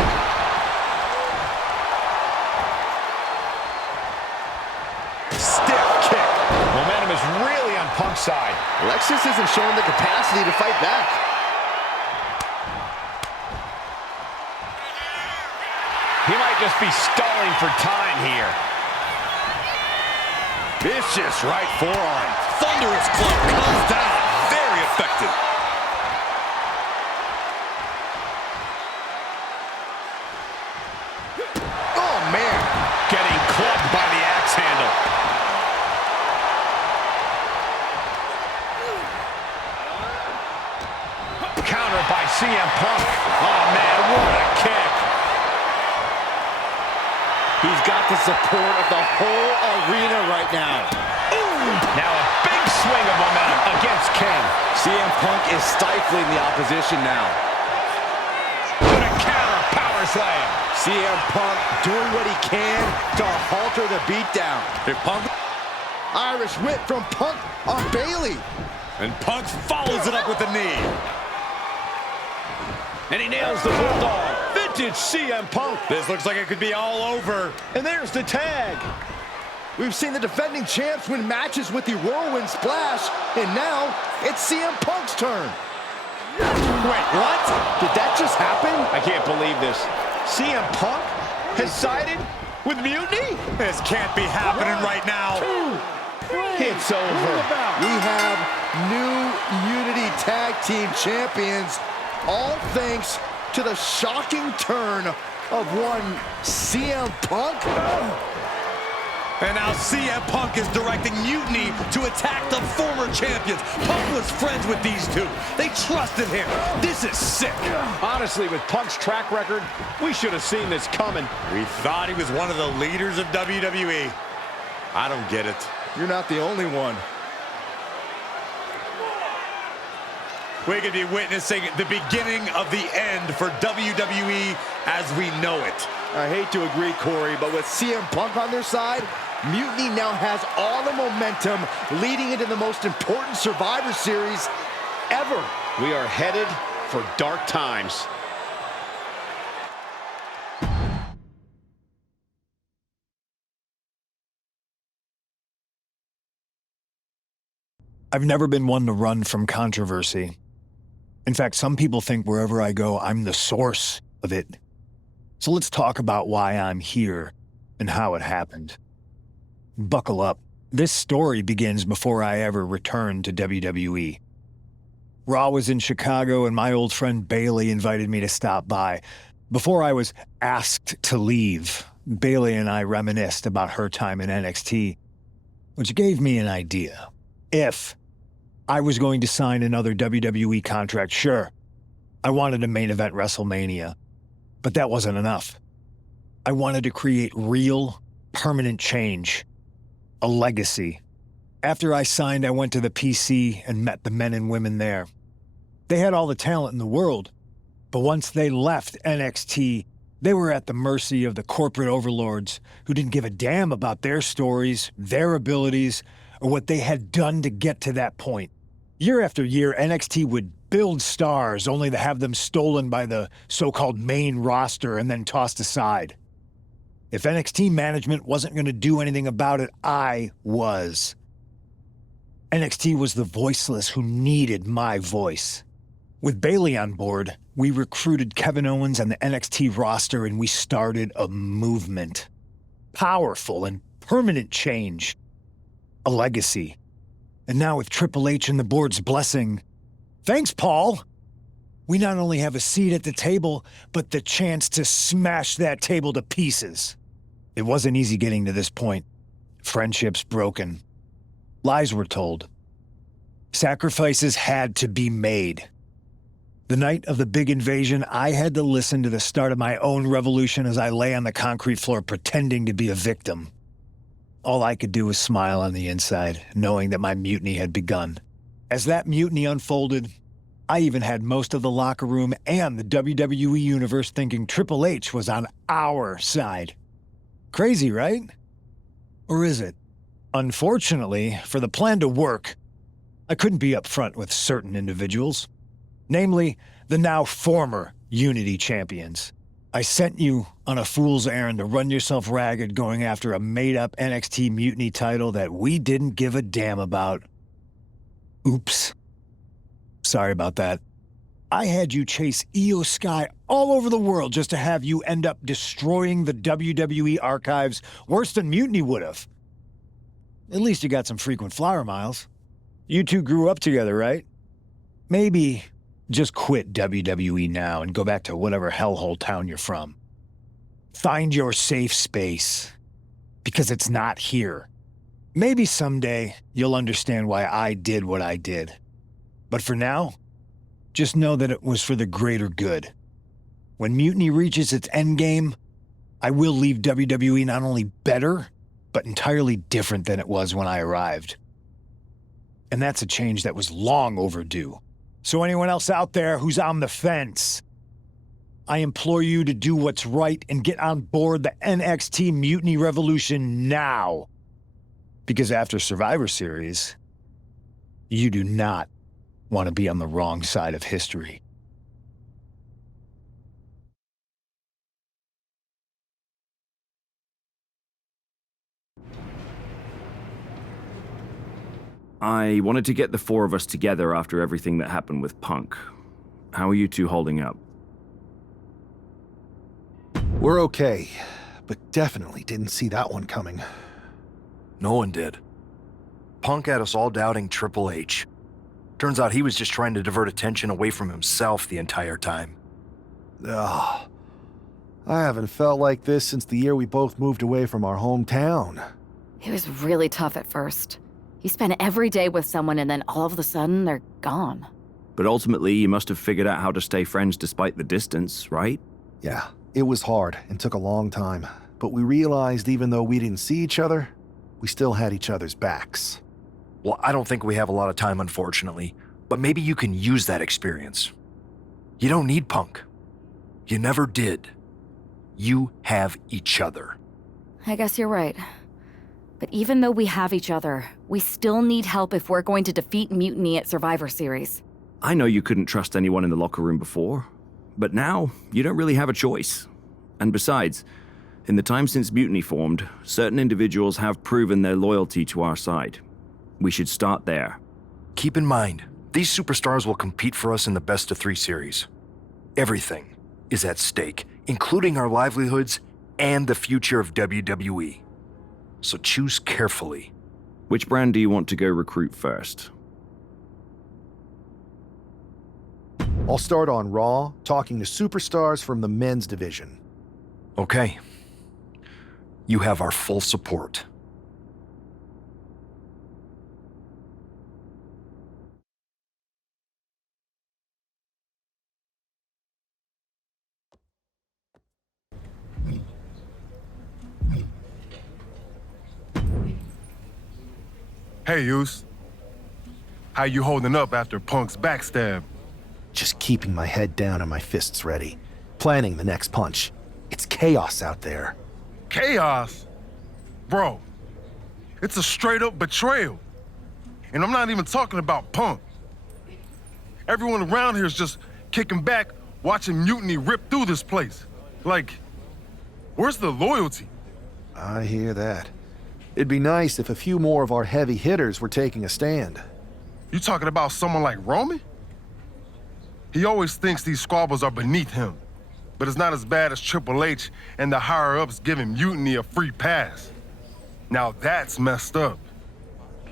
Stiff kick. Momentum is really on Punk's side. Lexus isn't showing the capacity to fight back. He might just be stalling for time here. Vicious right forearm. Thunderous club comes down. Very effective. Oh, man. Getting clubbed by the axe handle. Counter by CM Punk. Oh, man, what a kick. He's got the support of the whole arena right now. Ooh. Now a big swing of momentum against King. CM Punk is stifling the opposition now. With a counter power slam. CM Punk doing what he can to halter the beatdown. If Punk... Irish whip from Punk on Bailey. And Punk follows it up with the knee. And he nails the bulldog. Vintage CM Punk. This looks like it could be all over. And there's the tag. We've seen the defending champs win matches with the whirlwind splash, and now it's CM Punk's turn. Wait, what? Did that just happen? I can't believe this. CM Punk has sided with Mutiny? This can't be happening right now. It's over. We have new Unity Tag Team Champions, all thanks to the shocking turn of one CM Punk. And now CM Punk is directing Mutiny to attack the former champions. Punk was friends with these two. They trusted him. This is sick. Honestly, with Punk's track record, we should have seen this coming. We thought he was one of the leaders of WWE. I don't get it. You're not the only one. We could be witnessing the beginning of the end for WWE as we know it. I hate to agree, Corey, but with CM Punk on their side, Mutiny now has all the momentum leading into the most important Survivor Series ever. We are headed for dark times. I've never been one to run from controversy. In fact, some people think wherever I go, I'm the source of it. So let's talk about why I'm here and how it happened. Buckle up. This story begins before I ever returned to WWE. Raw was in Chicago and my old friend Bailey invited me to stop by. Before I was asked to leave, Bailey and I reminisced about her time in NXT, which gave me an idea. If I was going to sign another WWE contract, sure, I wanted to main event WrestleMania, but that wasn't enough. I wanted to create real, permanent change, a legacy. After I signed, I went to the PC and met the men and women there. They had all the talent in the world, but once they left NXT, they were at the mercy of the corporate overlords who didn't give a damn about their stories, their abilities, or what they had done to get to that point. Year after year, NXT would build stars only to have them stolen by the so-called main roster and then tossed aside. If NXT management wasn't going to do anything about it, I was. NXT was the voiceless who needed my voice. With Bailey on board, we recruited Kevin Owens and the NXT roster and we started a movement. Powerful and permanent change. A legacy. And now with Triple H and the board's blessing, thanks, Paul! We not only have a seat at the table, but the chance to smash that table to pieces. It wasn't easy getting to this point. Friendships broken. Lies were told. Sacrifices had to be made. The night of the big invasion, I had to listen to the start of my own revolution as I lay on the concrete floor pretending to be a victim. All I could do was smile on the inside, knowing that my mutiny had begun. As that mutiny unfolded, I even had most of the locker room and the WWE Universe thinking Triple H was on our side. Crazy, right? Or is it? Unfortunately, for the plan to work, I couldn't be upfront with certain individuals. Namely, the now former Unity champions. I sent you on a fool's errand to run yourself ragged going after a made-up NXT Mutiny title that we didn't give a damn about. Oops. Sorry about that. I had you chase Io Sky all over the world just to have you end up destroying the WWE archives worse than Mutiny would have. At least you got some frequent flyer miles. You two grew up together, right? Maybe just quit WWE now and go back to whatever hellhole town you're from. Find your safe space, because it's not here. Maybe someday you'll understand why I did what I did. But for now, just know that it was for the greater good. When Mutiny reaches its endgame, I will leave WWE not only better, but entirely different than it was when I arrived. And that's a change that was long overdue. So anyone else out there who's on the fence, I implore you to do what's right and get on board the NXT Mutiny Revolution now. Because after Survivor Series, you do not want to be on the wrong side of history. I wanted to get the four of us together after everything that happened with Punk. How are you two holding up? We're okay, but definitely didn't see that one coming. No one did. Punk had us all doubting Triple H. Turns out he was just trying to divert attention away from himself the entire time. Ugh. I haven't felt like this since the year we both moved away from our hometown. It was really tough at first. You spend every day with someone and then all of a sudden they're gone. But ultimately, you must have figured out how to stay friends despite the distance, right? Yeah, it was hard and took a long time. But we realized even though we didn't see each other, we still had each other's backs. Well, I don't think we have a lot of time, unfortunately. But maybe you can use that experience. You don't need Punk. You never did. You have each other. I guess you're right. But even though we have each other, we still need help if we're going to defeat Mutiny at Survivor Series. I know you couldn't trust anyone in the locker room before, but now you don't really have a choice. And besides, in the time since Mutiny formed, certain individuals have proven their loyalty to our side. We should start there. Keep in mind, these superstars will compete for us in the best-of-3 series. Everything is at stake, including our livelihoods and the future of WWE. So choose carefully. Which brand do you want to go recruit first? I'll start on Raw, talking to superstars from the men's division. Okay. You have our full support. Hey, Yus. How you holding up after Punk's backstab? Just keeping my head down and my fists ready. Planning the next punch. It's chaos out there. Chaos? Bro, it's a straight-up betrayal. And I'm not even talking about Punk. Everyone around here is just kicking back, watching Mutiny rip through this place. Like, where's the loyalty? I hear that. It'd be nice if a few more of our heavy hitters were taking a stand. You talking about someone like Roman? He always thinks these squabbles are beneath him, but it's not as bad as Triple H and the higher-ups giving Mutiny a free pass. Now that's messed up.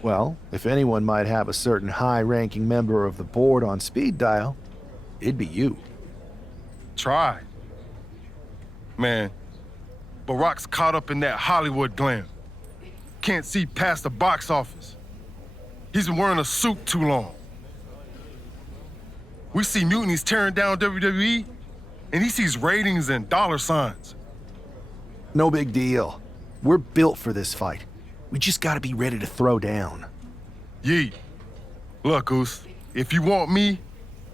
Well, if anyone might have a certain high-ranking member of the board on speed dial, it'd be you. Try. Man, but Rock's caught up in that Hollywood glam. Can't see past the box office. He's been wearing a suit too long. We see Mutiny's tearing down WWE, and he sees ratings and dollar signs. No big deal. We're built for this fight. We just gotta be ready to throw down. Yeet. Look, Oos, if you want me,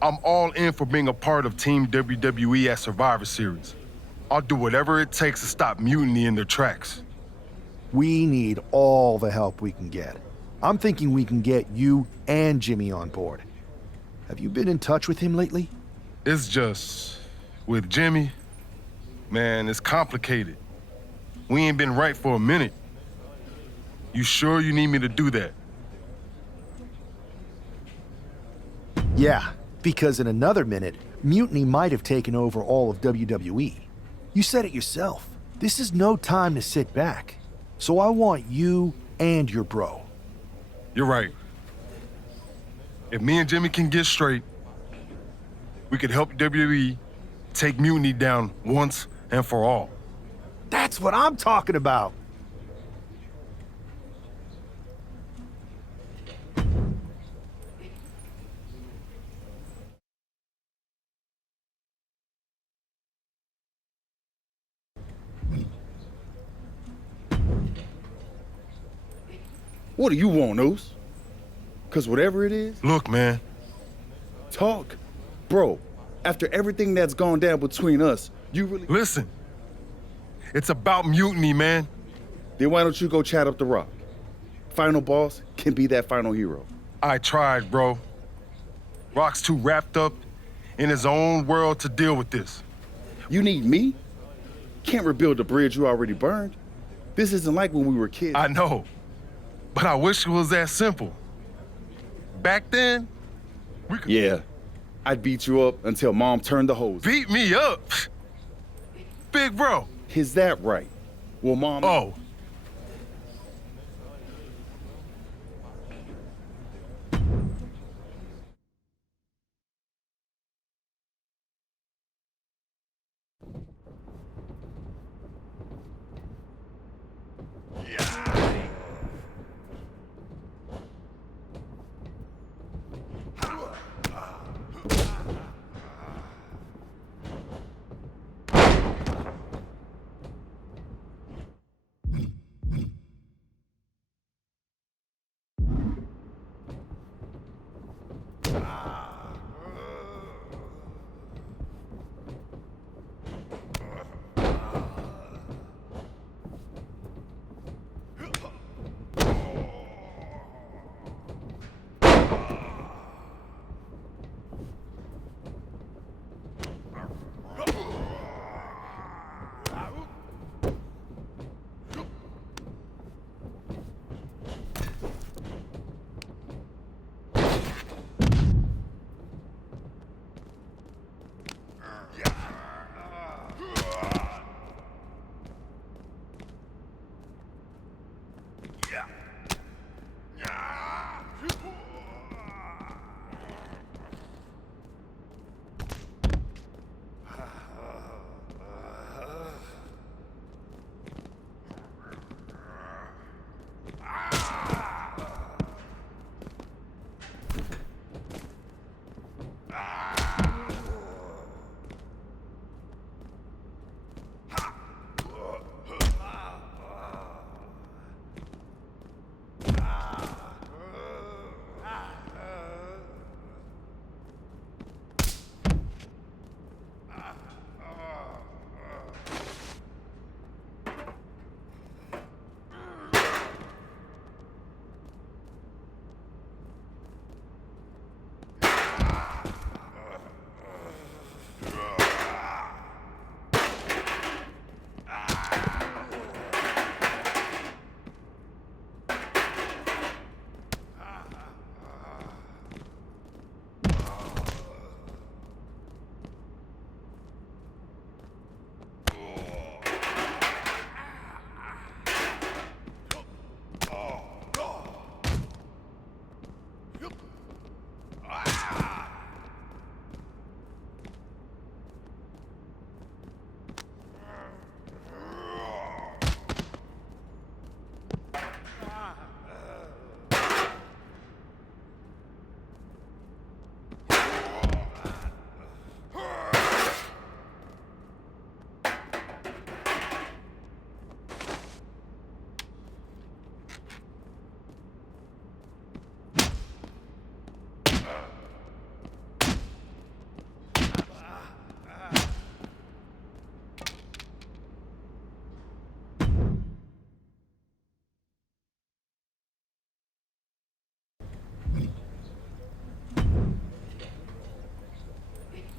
I'm all in for being a part of Team WWE at Survivor Series. I'll do whatever it takes to stop Mutiny in their tracks. We need all the help we can get. I'm thinking we can get you and Jimmy on board. Have you been in touch with him lately? It's just, with Jimmy, man, it's complicated. We ain't been right for a minute. You sure you need me to do that? Yeah, because in another minute, Mutiny might have taken over all of WWE. You said it yourself. This is no time to sit back. So I want you and your bro. You're right. If me and Jimmy can get straight, we could help WWE take Mutiny down once and for all. That's what I'm talking about. What do you want, Oos? Because whatever it is... Look, man. Talk. Bro, after everything that's gone down between us, you really... Listen. It's about Mutiny, man. Then why don't you go chat up the Rock? Final boss can be that final hero. I tried, bro. Rock's too wrapped up in his own world to deal with this. You need me? Can't rebuild the bridge you already burned. This isn't like when we were kids. I know. But I wish it was that simple. Back then, we could... Yeah. I'd beat you up until Mom turned the hose. Beat me up? Big bro. Is that right? Well, Mom... Oh.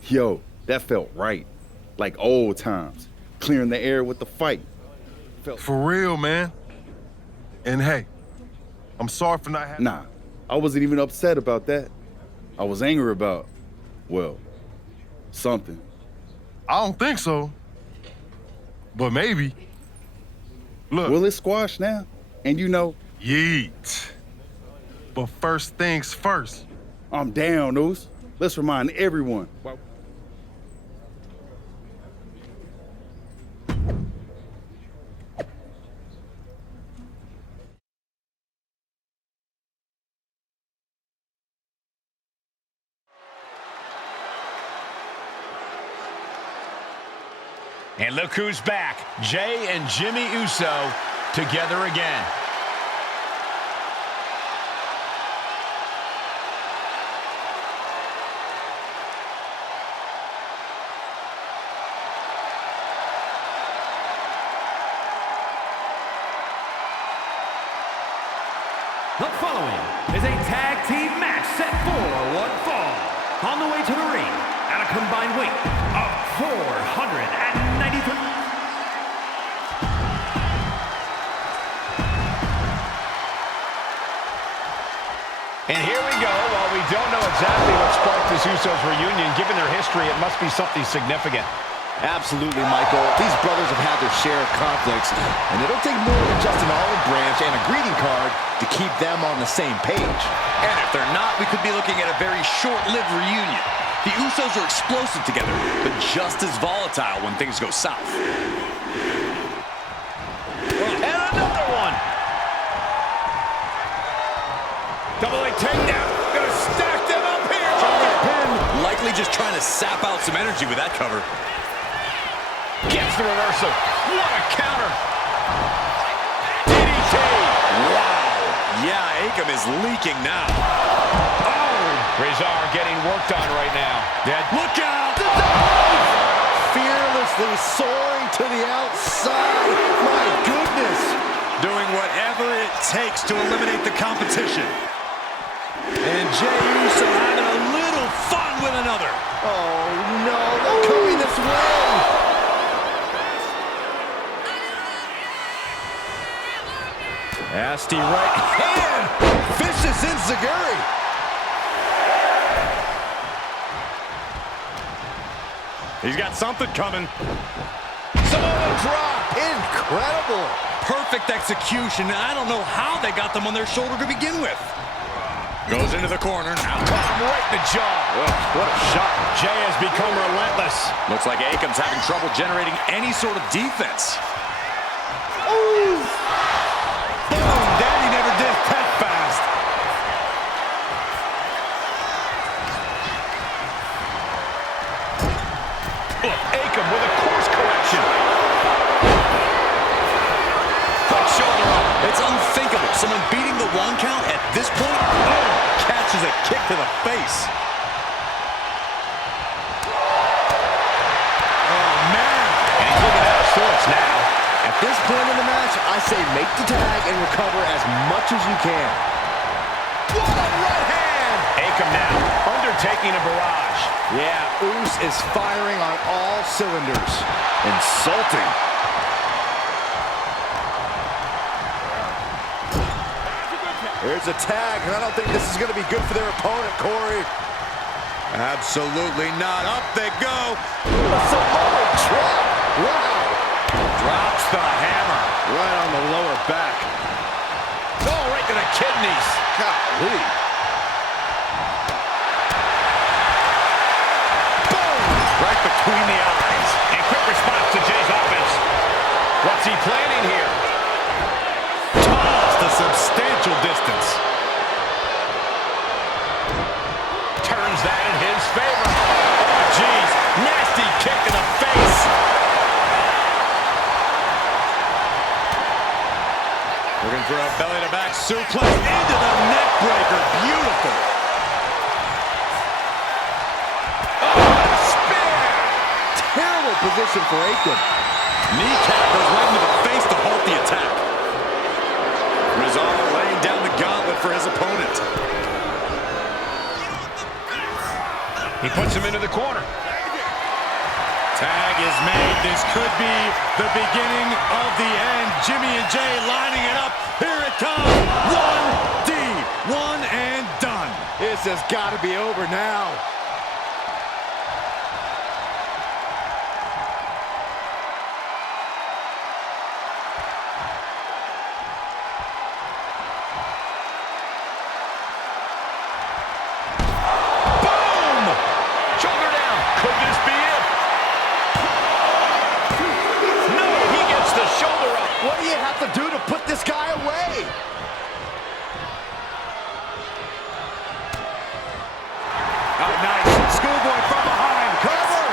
Yo, that felt right. Like old times. Clearing the air with the fight. For real, man. And hey, I'm sorry for not having... Nah, I wasn't even upset about that. I was angry about, well, something. I don't think so. But maybe. Look. Will it squash now? And you know... Yeet. But first things first. I'm down, Oos. Let's remind everyone. And look who's back. Jay and Jimmy Uso together again. The following is a tag team match set for one fall. On the way to the ring at a combined weight of 493. And here we go. While we don't know exactly what sparked this Usos reunion, given their history, it must be something significant. Absolutely, Michael. These brothers have had their share of conflicts, and it'll take more than just an olive branch and a greeting card to keep them on the same page. And if they're not, we could be looking at a very short-lived reunion. The Usos are explosive together, but just as volatile when things go south. And another one. Double leg takedown. Gonna stack them up here. Pin. Likely just trying to sap out some energy with that cover. Gets the reversal. What a counter. DDT. Wow. Yeah, Akam is leaking now. Rezar getting worked on right now. Yeah, look out! Fearlessly soaring to the outside. My goodness. Doing whatever it takes to eliminate the competition. And Jey Uso having a little fun with another. Oh, no. They're coming this way. Nasty right hand. Vicious enziguri. He's got something coming. Samoa drop. Incredible. Perfect execution. I don't know how they got them on their shoulder to begin with. Goes into the corner. Now caught him right in the jaw. What a shot. Jay has become relentless. Looks like Akam's having trouble generating any sort of defense. Ooh. Boom. Daddy never did that fast. Akam with a course correction. Quick shoulder up. It's unthinkable. Someone beating the 1 count at this point. Oh, catches a kick to the face. Oh, man. And he's looking out of sorts now. At this point in the match, I say make the tag and recover as much as you can. What a right hand! Akam now undertaking a barrage. Yeah, Oos is firing on all cylinders. Insulting. There's a tag, and I don't think this is going to be good for their opponent, Corey. Absolutely not. Up they go. A Samoa drop. Wow. Drops the hammer. Right on the lower back. Oh, right to the kidneys. Golly. Right between the eyes. And quick response to Jay's offense. What's he planning here? Tossed a substantial distance. Turns that in his favor. Oh, jeez. Nasty kick in the face. Looking for a belly-to-back suplex into the neck breaker. Beautiful. Terrible position for Akam. Kneecap goes right into the face to halt the attack. Rezar laying down the gauntlet for his opponent. He puts him into the corner. Tag is made. This could be the beginning of the end. Jimmy and Jay lining it up. Here it comes. 1D. One and done. This has got to be over now. What do you have to do to put this guy away? Oh, nice. Schoolboy from behind. Cover.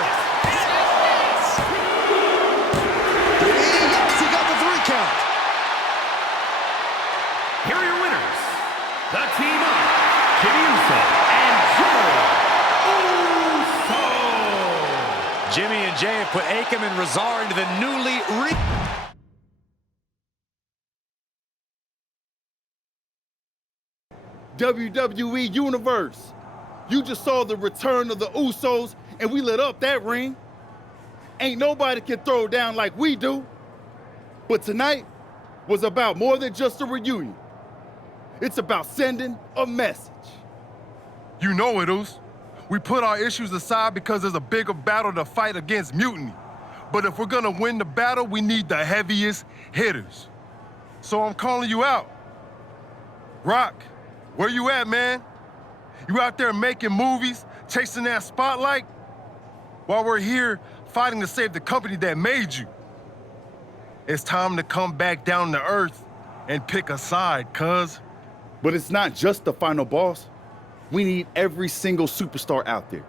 Did he? Yes, he got the 3 count. Here are your winners. The team of Jimmy Uso and Joe Uso. Jimmy and Jay have put Akam and Razar into the newly WWE Universe. You just saw the return of the Usos, and we lit up that ring. Ain't nobody can throw down like we do. But tonight was about more than just a reunion. It's about sending a message. You know it, Us. We put our issues aside because there's a bigger battle to fight against mutiny. But if we're gonna win the battle, we need the heaviest hitters. So I'm calling you out. Rock, where you at, man? You out there making movies, chasing that spotlight? While we're here fighting to save the company that made you. It's time to come back down to earth and pick a side, cuz. But it's not just the final boss. We need every single superstar out there.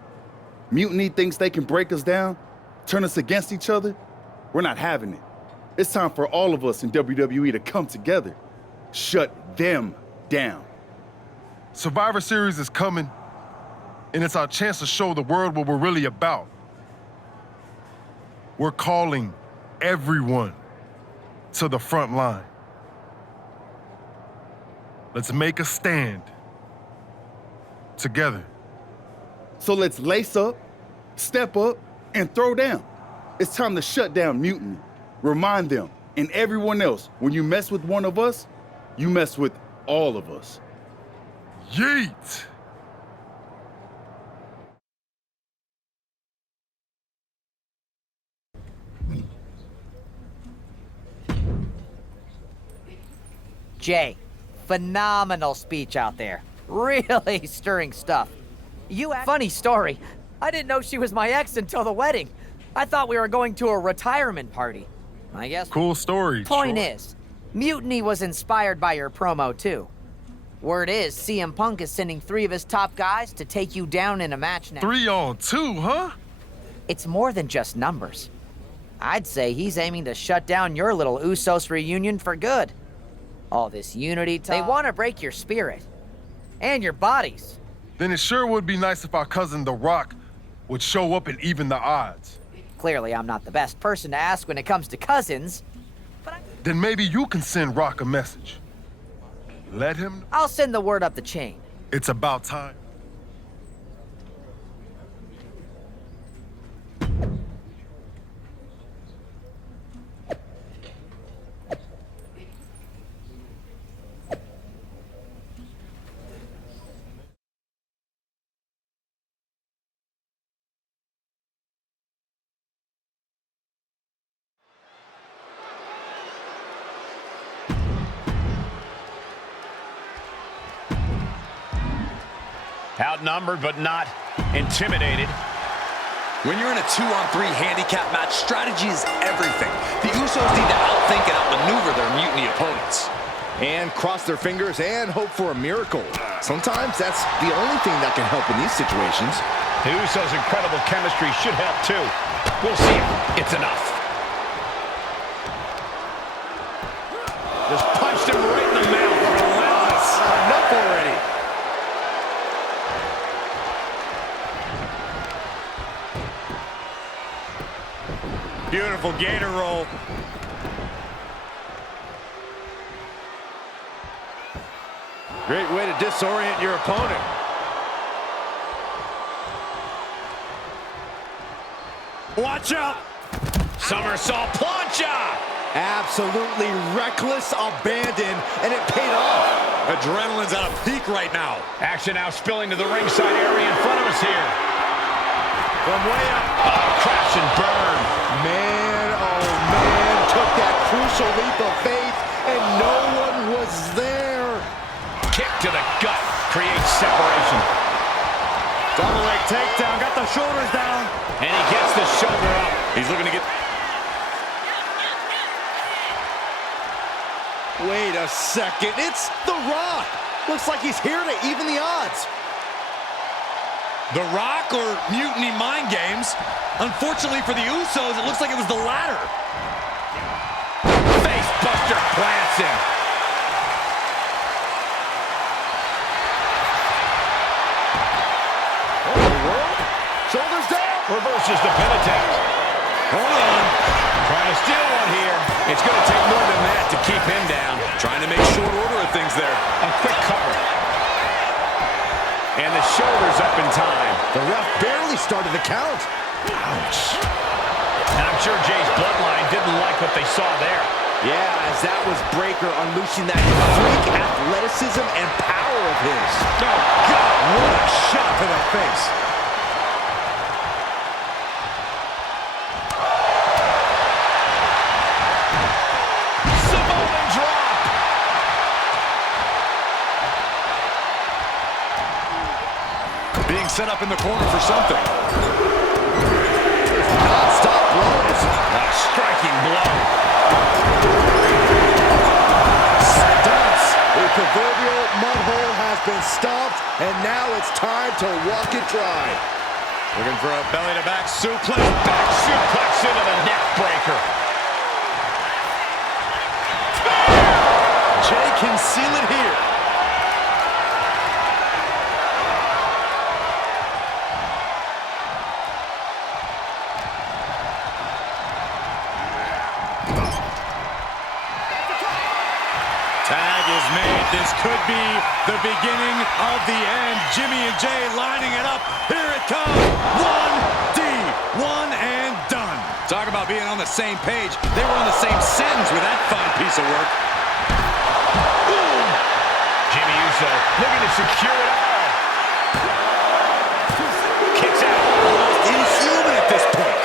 Mutiny thinks they can break us down, turn us against each other. We're not having it. It's time for all of us in WWE to come together. Shut them down. Survivor Series is coming, and it's our chance to show the world what we're really about. We're calling everyone to the front line. Let's make a stand together. So let's lace up, step up, and throw down. It's time to shut down mutiny. Remind them and everyone else, when you mess with one of us, you mess with all of us. Yeet! Jay, phenomenal speech out there. Really stirring stuff. Funny story. I didn't know she was my ex until the wedding. I thought we were going to a retirement party. I guess. Cool story. Point is, Mutiny was inspired by your promo too. Word is, CM Punk is sending 3 of his top guys to take you down in a match now. 3 on 2, huh? It's more than just numbers. I'd say he's aiming to shut down your little Usos reunion for good. All this unity talk. They want to break your spirit. And your bodies. Then it sure would be nice if our cousin The Rock would show up and even the odds. Clearly, I'm not the best person to ask when it comes to cousins. Then maybe you can send Rock a message. Let him... I'll send the word up the chain. It's about time. Outnumbered but not intimidated. When you're in a 2-on-3 handicap match, strategy is everything. The Usos need to outthink and outmaneuver their mutiny opponents. And cross their fingers and hope for a miracle. Sometimes that's the only thing that can help in these situations. The Usos' incredible chemistry should help too. We'll see if it's enough. Just punched him right in the mouth. Relentless. Enough already. Beautiful gator roll. Great way to disorient your opponent. Watch out. Somersault plancha. Absolutely reckless abandon, and it paid off. Adrenaline's at a peak right now. Action now spilling to the ringside area in front of us here. From way up. Oh, crash and burn. Man, oh man, took that crucial leap of faith, and no one was there. Kick to the gut creates separation. Double leg takedown, got the shoulders down. And he gets the shoulder up. He's looking to get... Wait a second, it's The Rock. Looks like he's here to even the odds. The Rock or Mutiny Mind Games? Unfortunately for the Usos, it looks like it was the latter. Face buster plants him. Shoulders down. Reverses the pin attempt. Hold on. Trying to steal one here. It's going to take more than that to keep him down. Trying to make short order of things there. A quick cover. And the shoulders up in time. The ref barely started the count. Ouch. And I'm sure Jay's bloodline didn't like what they saw there. Yeah, as that was Breakker unleashing that freak athleticism and power of his. Oh, God, what a shot to the face. Samoan drop. Being set up in the corner for something. Non-stop blows. A striking blow. Stunts. The proverbial mud hole has been stomped, and now it's time to walk it dry. Looking for a belly-to-back suplex. Back suplex into the neck breaker. Jay can seal it here. Tag is made. This could be the beginning of the end. Jimmy and Jay lining it up. Here it comes. 1D. One and done. Talk about being on the same page. They were on the same sentence with that fine piece of work. Boom. Jimmy Uso looking to secure it all. Kicks out. Almost inhuman at this point.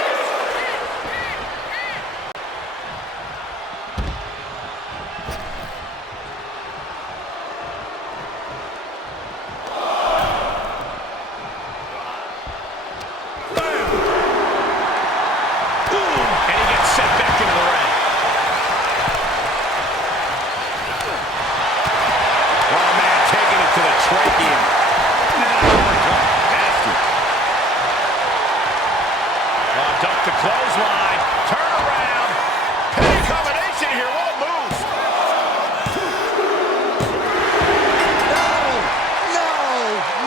Duck the clothesline. Turn around. Pin combination here. What a move.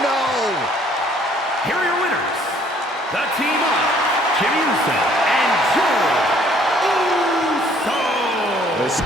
No. Here are your winners. The team of Jimmy Uso and Joe Uso.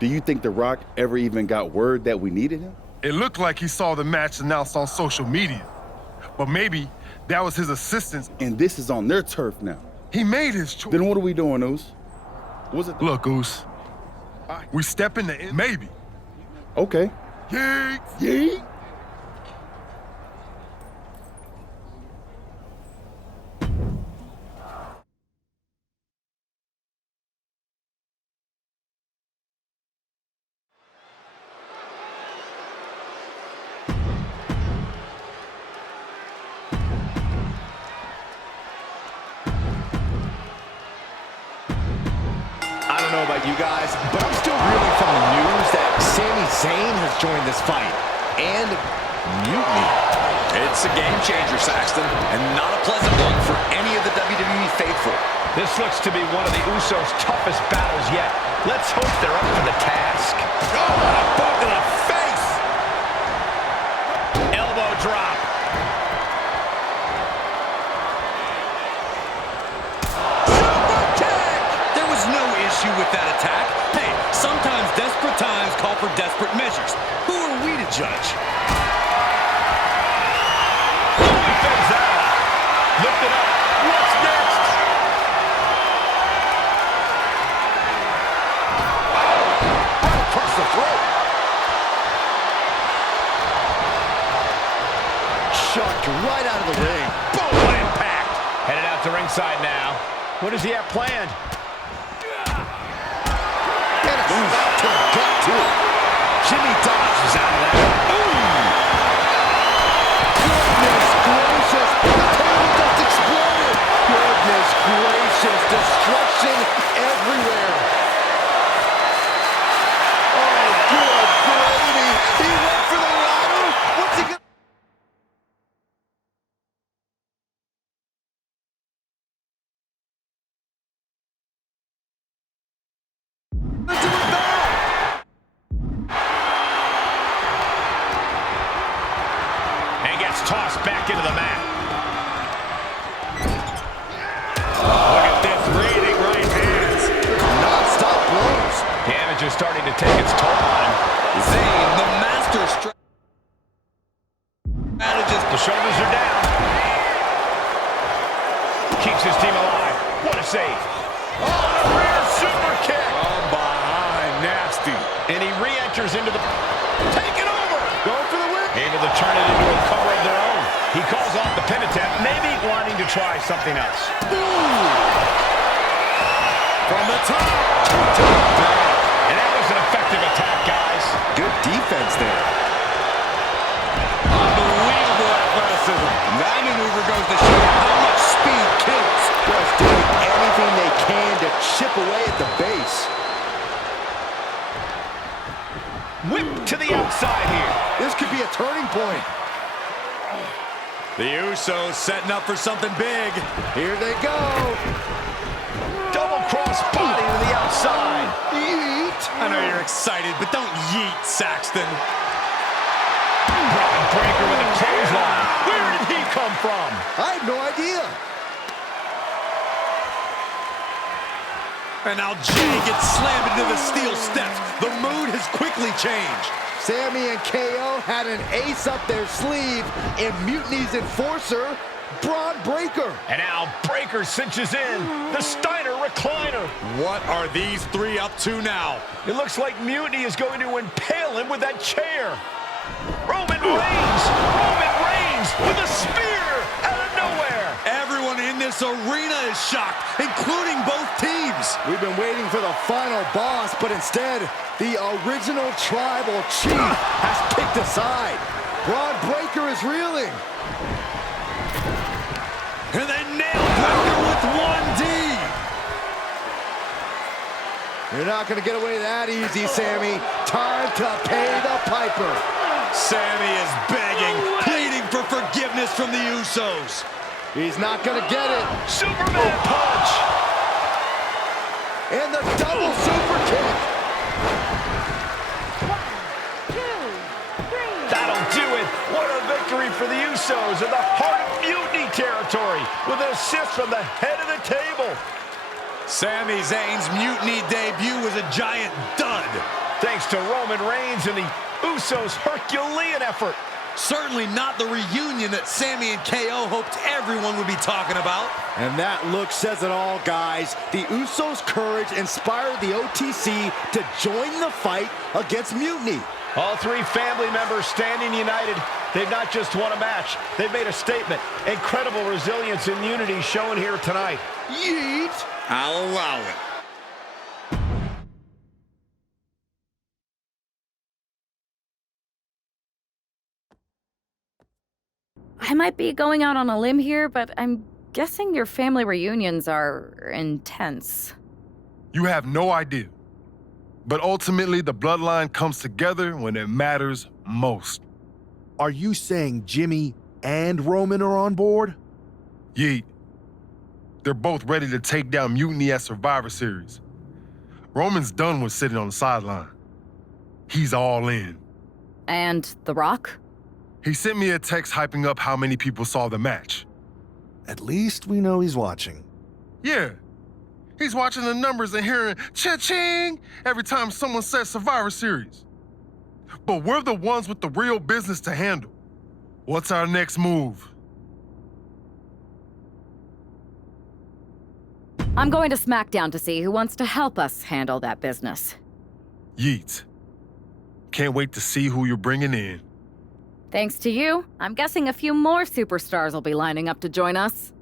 Do you think The Rock ever even got word that we needed him? It looked like he saw the match announced on social media. But maybe that was his assistants. And this is on their turf now. He made his choice. Then what are we doing, Oos? Was it? Look, Goose. We step in the end. Maybe. Okay. Yeet, yeet. I don't know about you guys, but I'm still reeling from the news that Sami Zayn has joined this fight. And mutiny. It's a game changer, Saxton, and not a pleasant one for any of the WWE faithful. This looks to be one of the Usos' toughest battles yet. Let's hope they're up for the task. Oh, what a boot to the face! Elbow drop. Super kick! There was no issue with that attack. Hey, sometimes desperate times call for desperate measures. Who are we to judge? Lift it up. What's next? Right across the throat. Chucked right out of the ring. Boom! What impact. Headed out to ringside now. What does he have planned? And a spot to the gut, too. Jimmy dodges out of that. Goodness gracious. The table just exploded. Goodness gracious. Destruction everywhere. Oh, good gravy. He went for the ladder. What's he going to... Tossed back into the mat. Look at this, reading right hands. Non-stop blows. Damage is starting to take its toll on him. Zayn, the master strategist. The shoulders are down. Keeps his team alive. What a save. Oh, rear super kick. From behind, nasty. And he re-enters into the... Take it over. Going for the win. Able to turn it into a cover of their own. He calls off the pin attempt, maybe wanting to try something else. From the top. And that was an effective attack, guys. Good defense there. Unbelievable athleticism. That maneuver goes to show how much speed kills. Just doing anything they can to chip away at the base. Whip to the outside here. This could be a turning point. The Usos setting up for something big. Here they go. Double cross body to the outside. Yeet. I know you're excited, but don't yeet, Saxton. Braun Breaker with a clothesline. Where did he come from? I have no idea. And now Jay gets slammed into the steel steps. The mood has quickly changed. Sami and KO had an ace up their sleeve in Mutiny's enforcer, Braun Breaker. And now Breaker cinches in the Steiner recliner. What are these three up to now? It looks like Mutiny is going to impale him with that chair. Roman Reigns with a spear out of nowhere. Everyone in this arena is shocked, including both teams. We've been waiting for the final boss, but instead, the original tribal chief has picked a side. Braun Breaker is reeling. And they nailed Breaker with 1D. You're not going to get away that easy, Sami. Time to pay the piper. Sami is begging, pleading for forgiveness from the Usos. He's not going to get it. Superman punch. And the double super kick. 1, 2, 3. That'll do it. What a victory for the Usos in the heart of Mutiny territory with an assist from the head of the table. Sami Zayn's Mutiny debut was a giant dud. Thanks to Roman Reigns and the Usos' Herculean effort. Certainly not the reunion that Sammy and KO hoped everyone would be talking about. And that look says it all, guys. The Usos' courage inspired the OTC to join the fight against Mutiny. All three family members standing united. They've not just won a match, they've made a statement. Incredible resilience and unity shown here tonight. Yeet! I'll allow it. I might be going out on a limb here, but I'm guessing your family reunions are intense. You have no idea. But ultimately, the bloodline comes together when it matters most. Are you saying Jimmy and Roman are on board? Yeet. They're both ready to take down Mutiny at Survivor Series. Roman's done with sitting on the sideline. He's all in. And The Rock? He sent me a text hyping up how many people saw the match. At least we know he's watching. Yeah. He's watching the numbers and hearing cha-ching every time someone says Survivor Series. But we're the ones with the real business to handle. What's our next move? I'm going to SmackDown to see who wants to help us handle that business. Yeet. Can't wait to see who you're bringing in. Thanks to you, I'm guessing a few more superstars will be lining up to join us.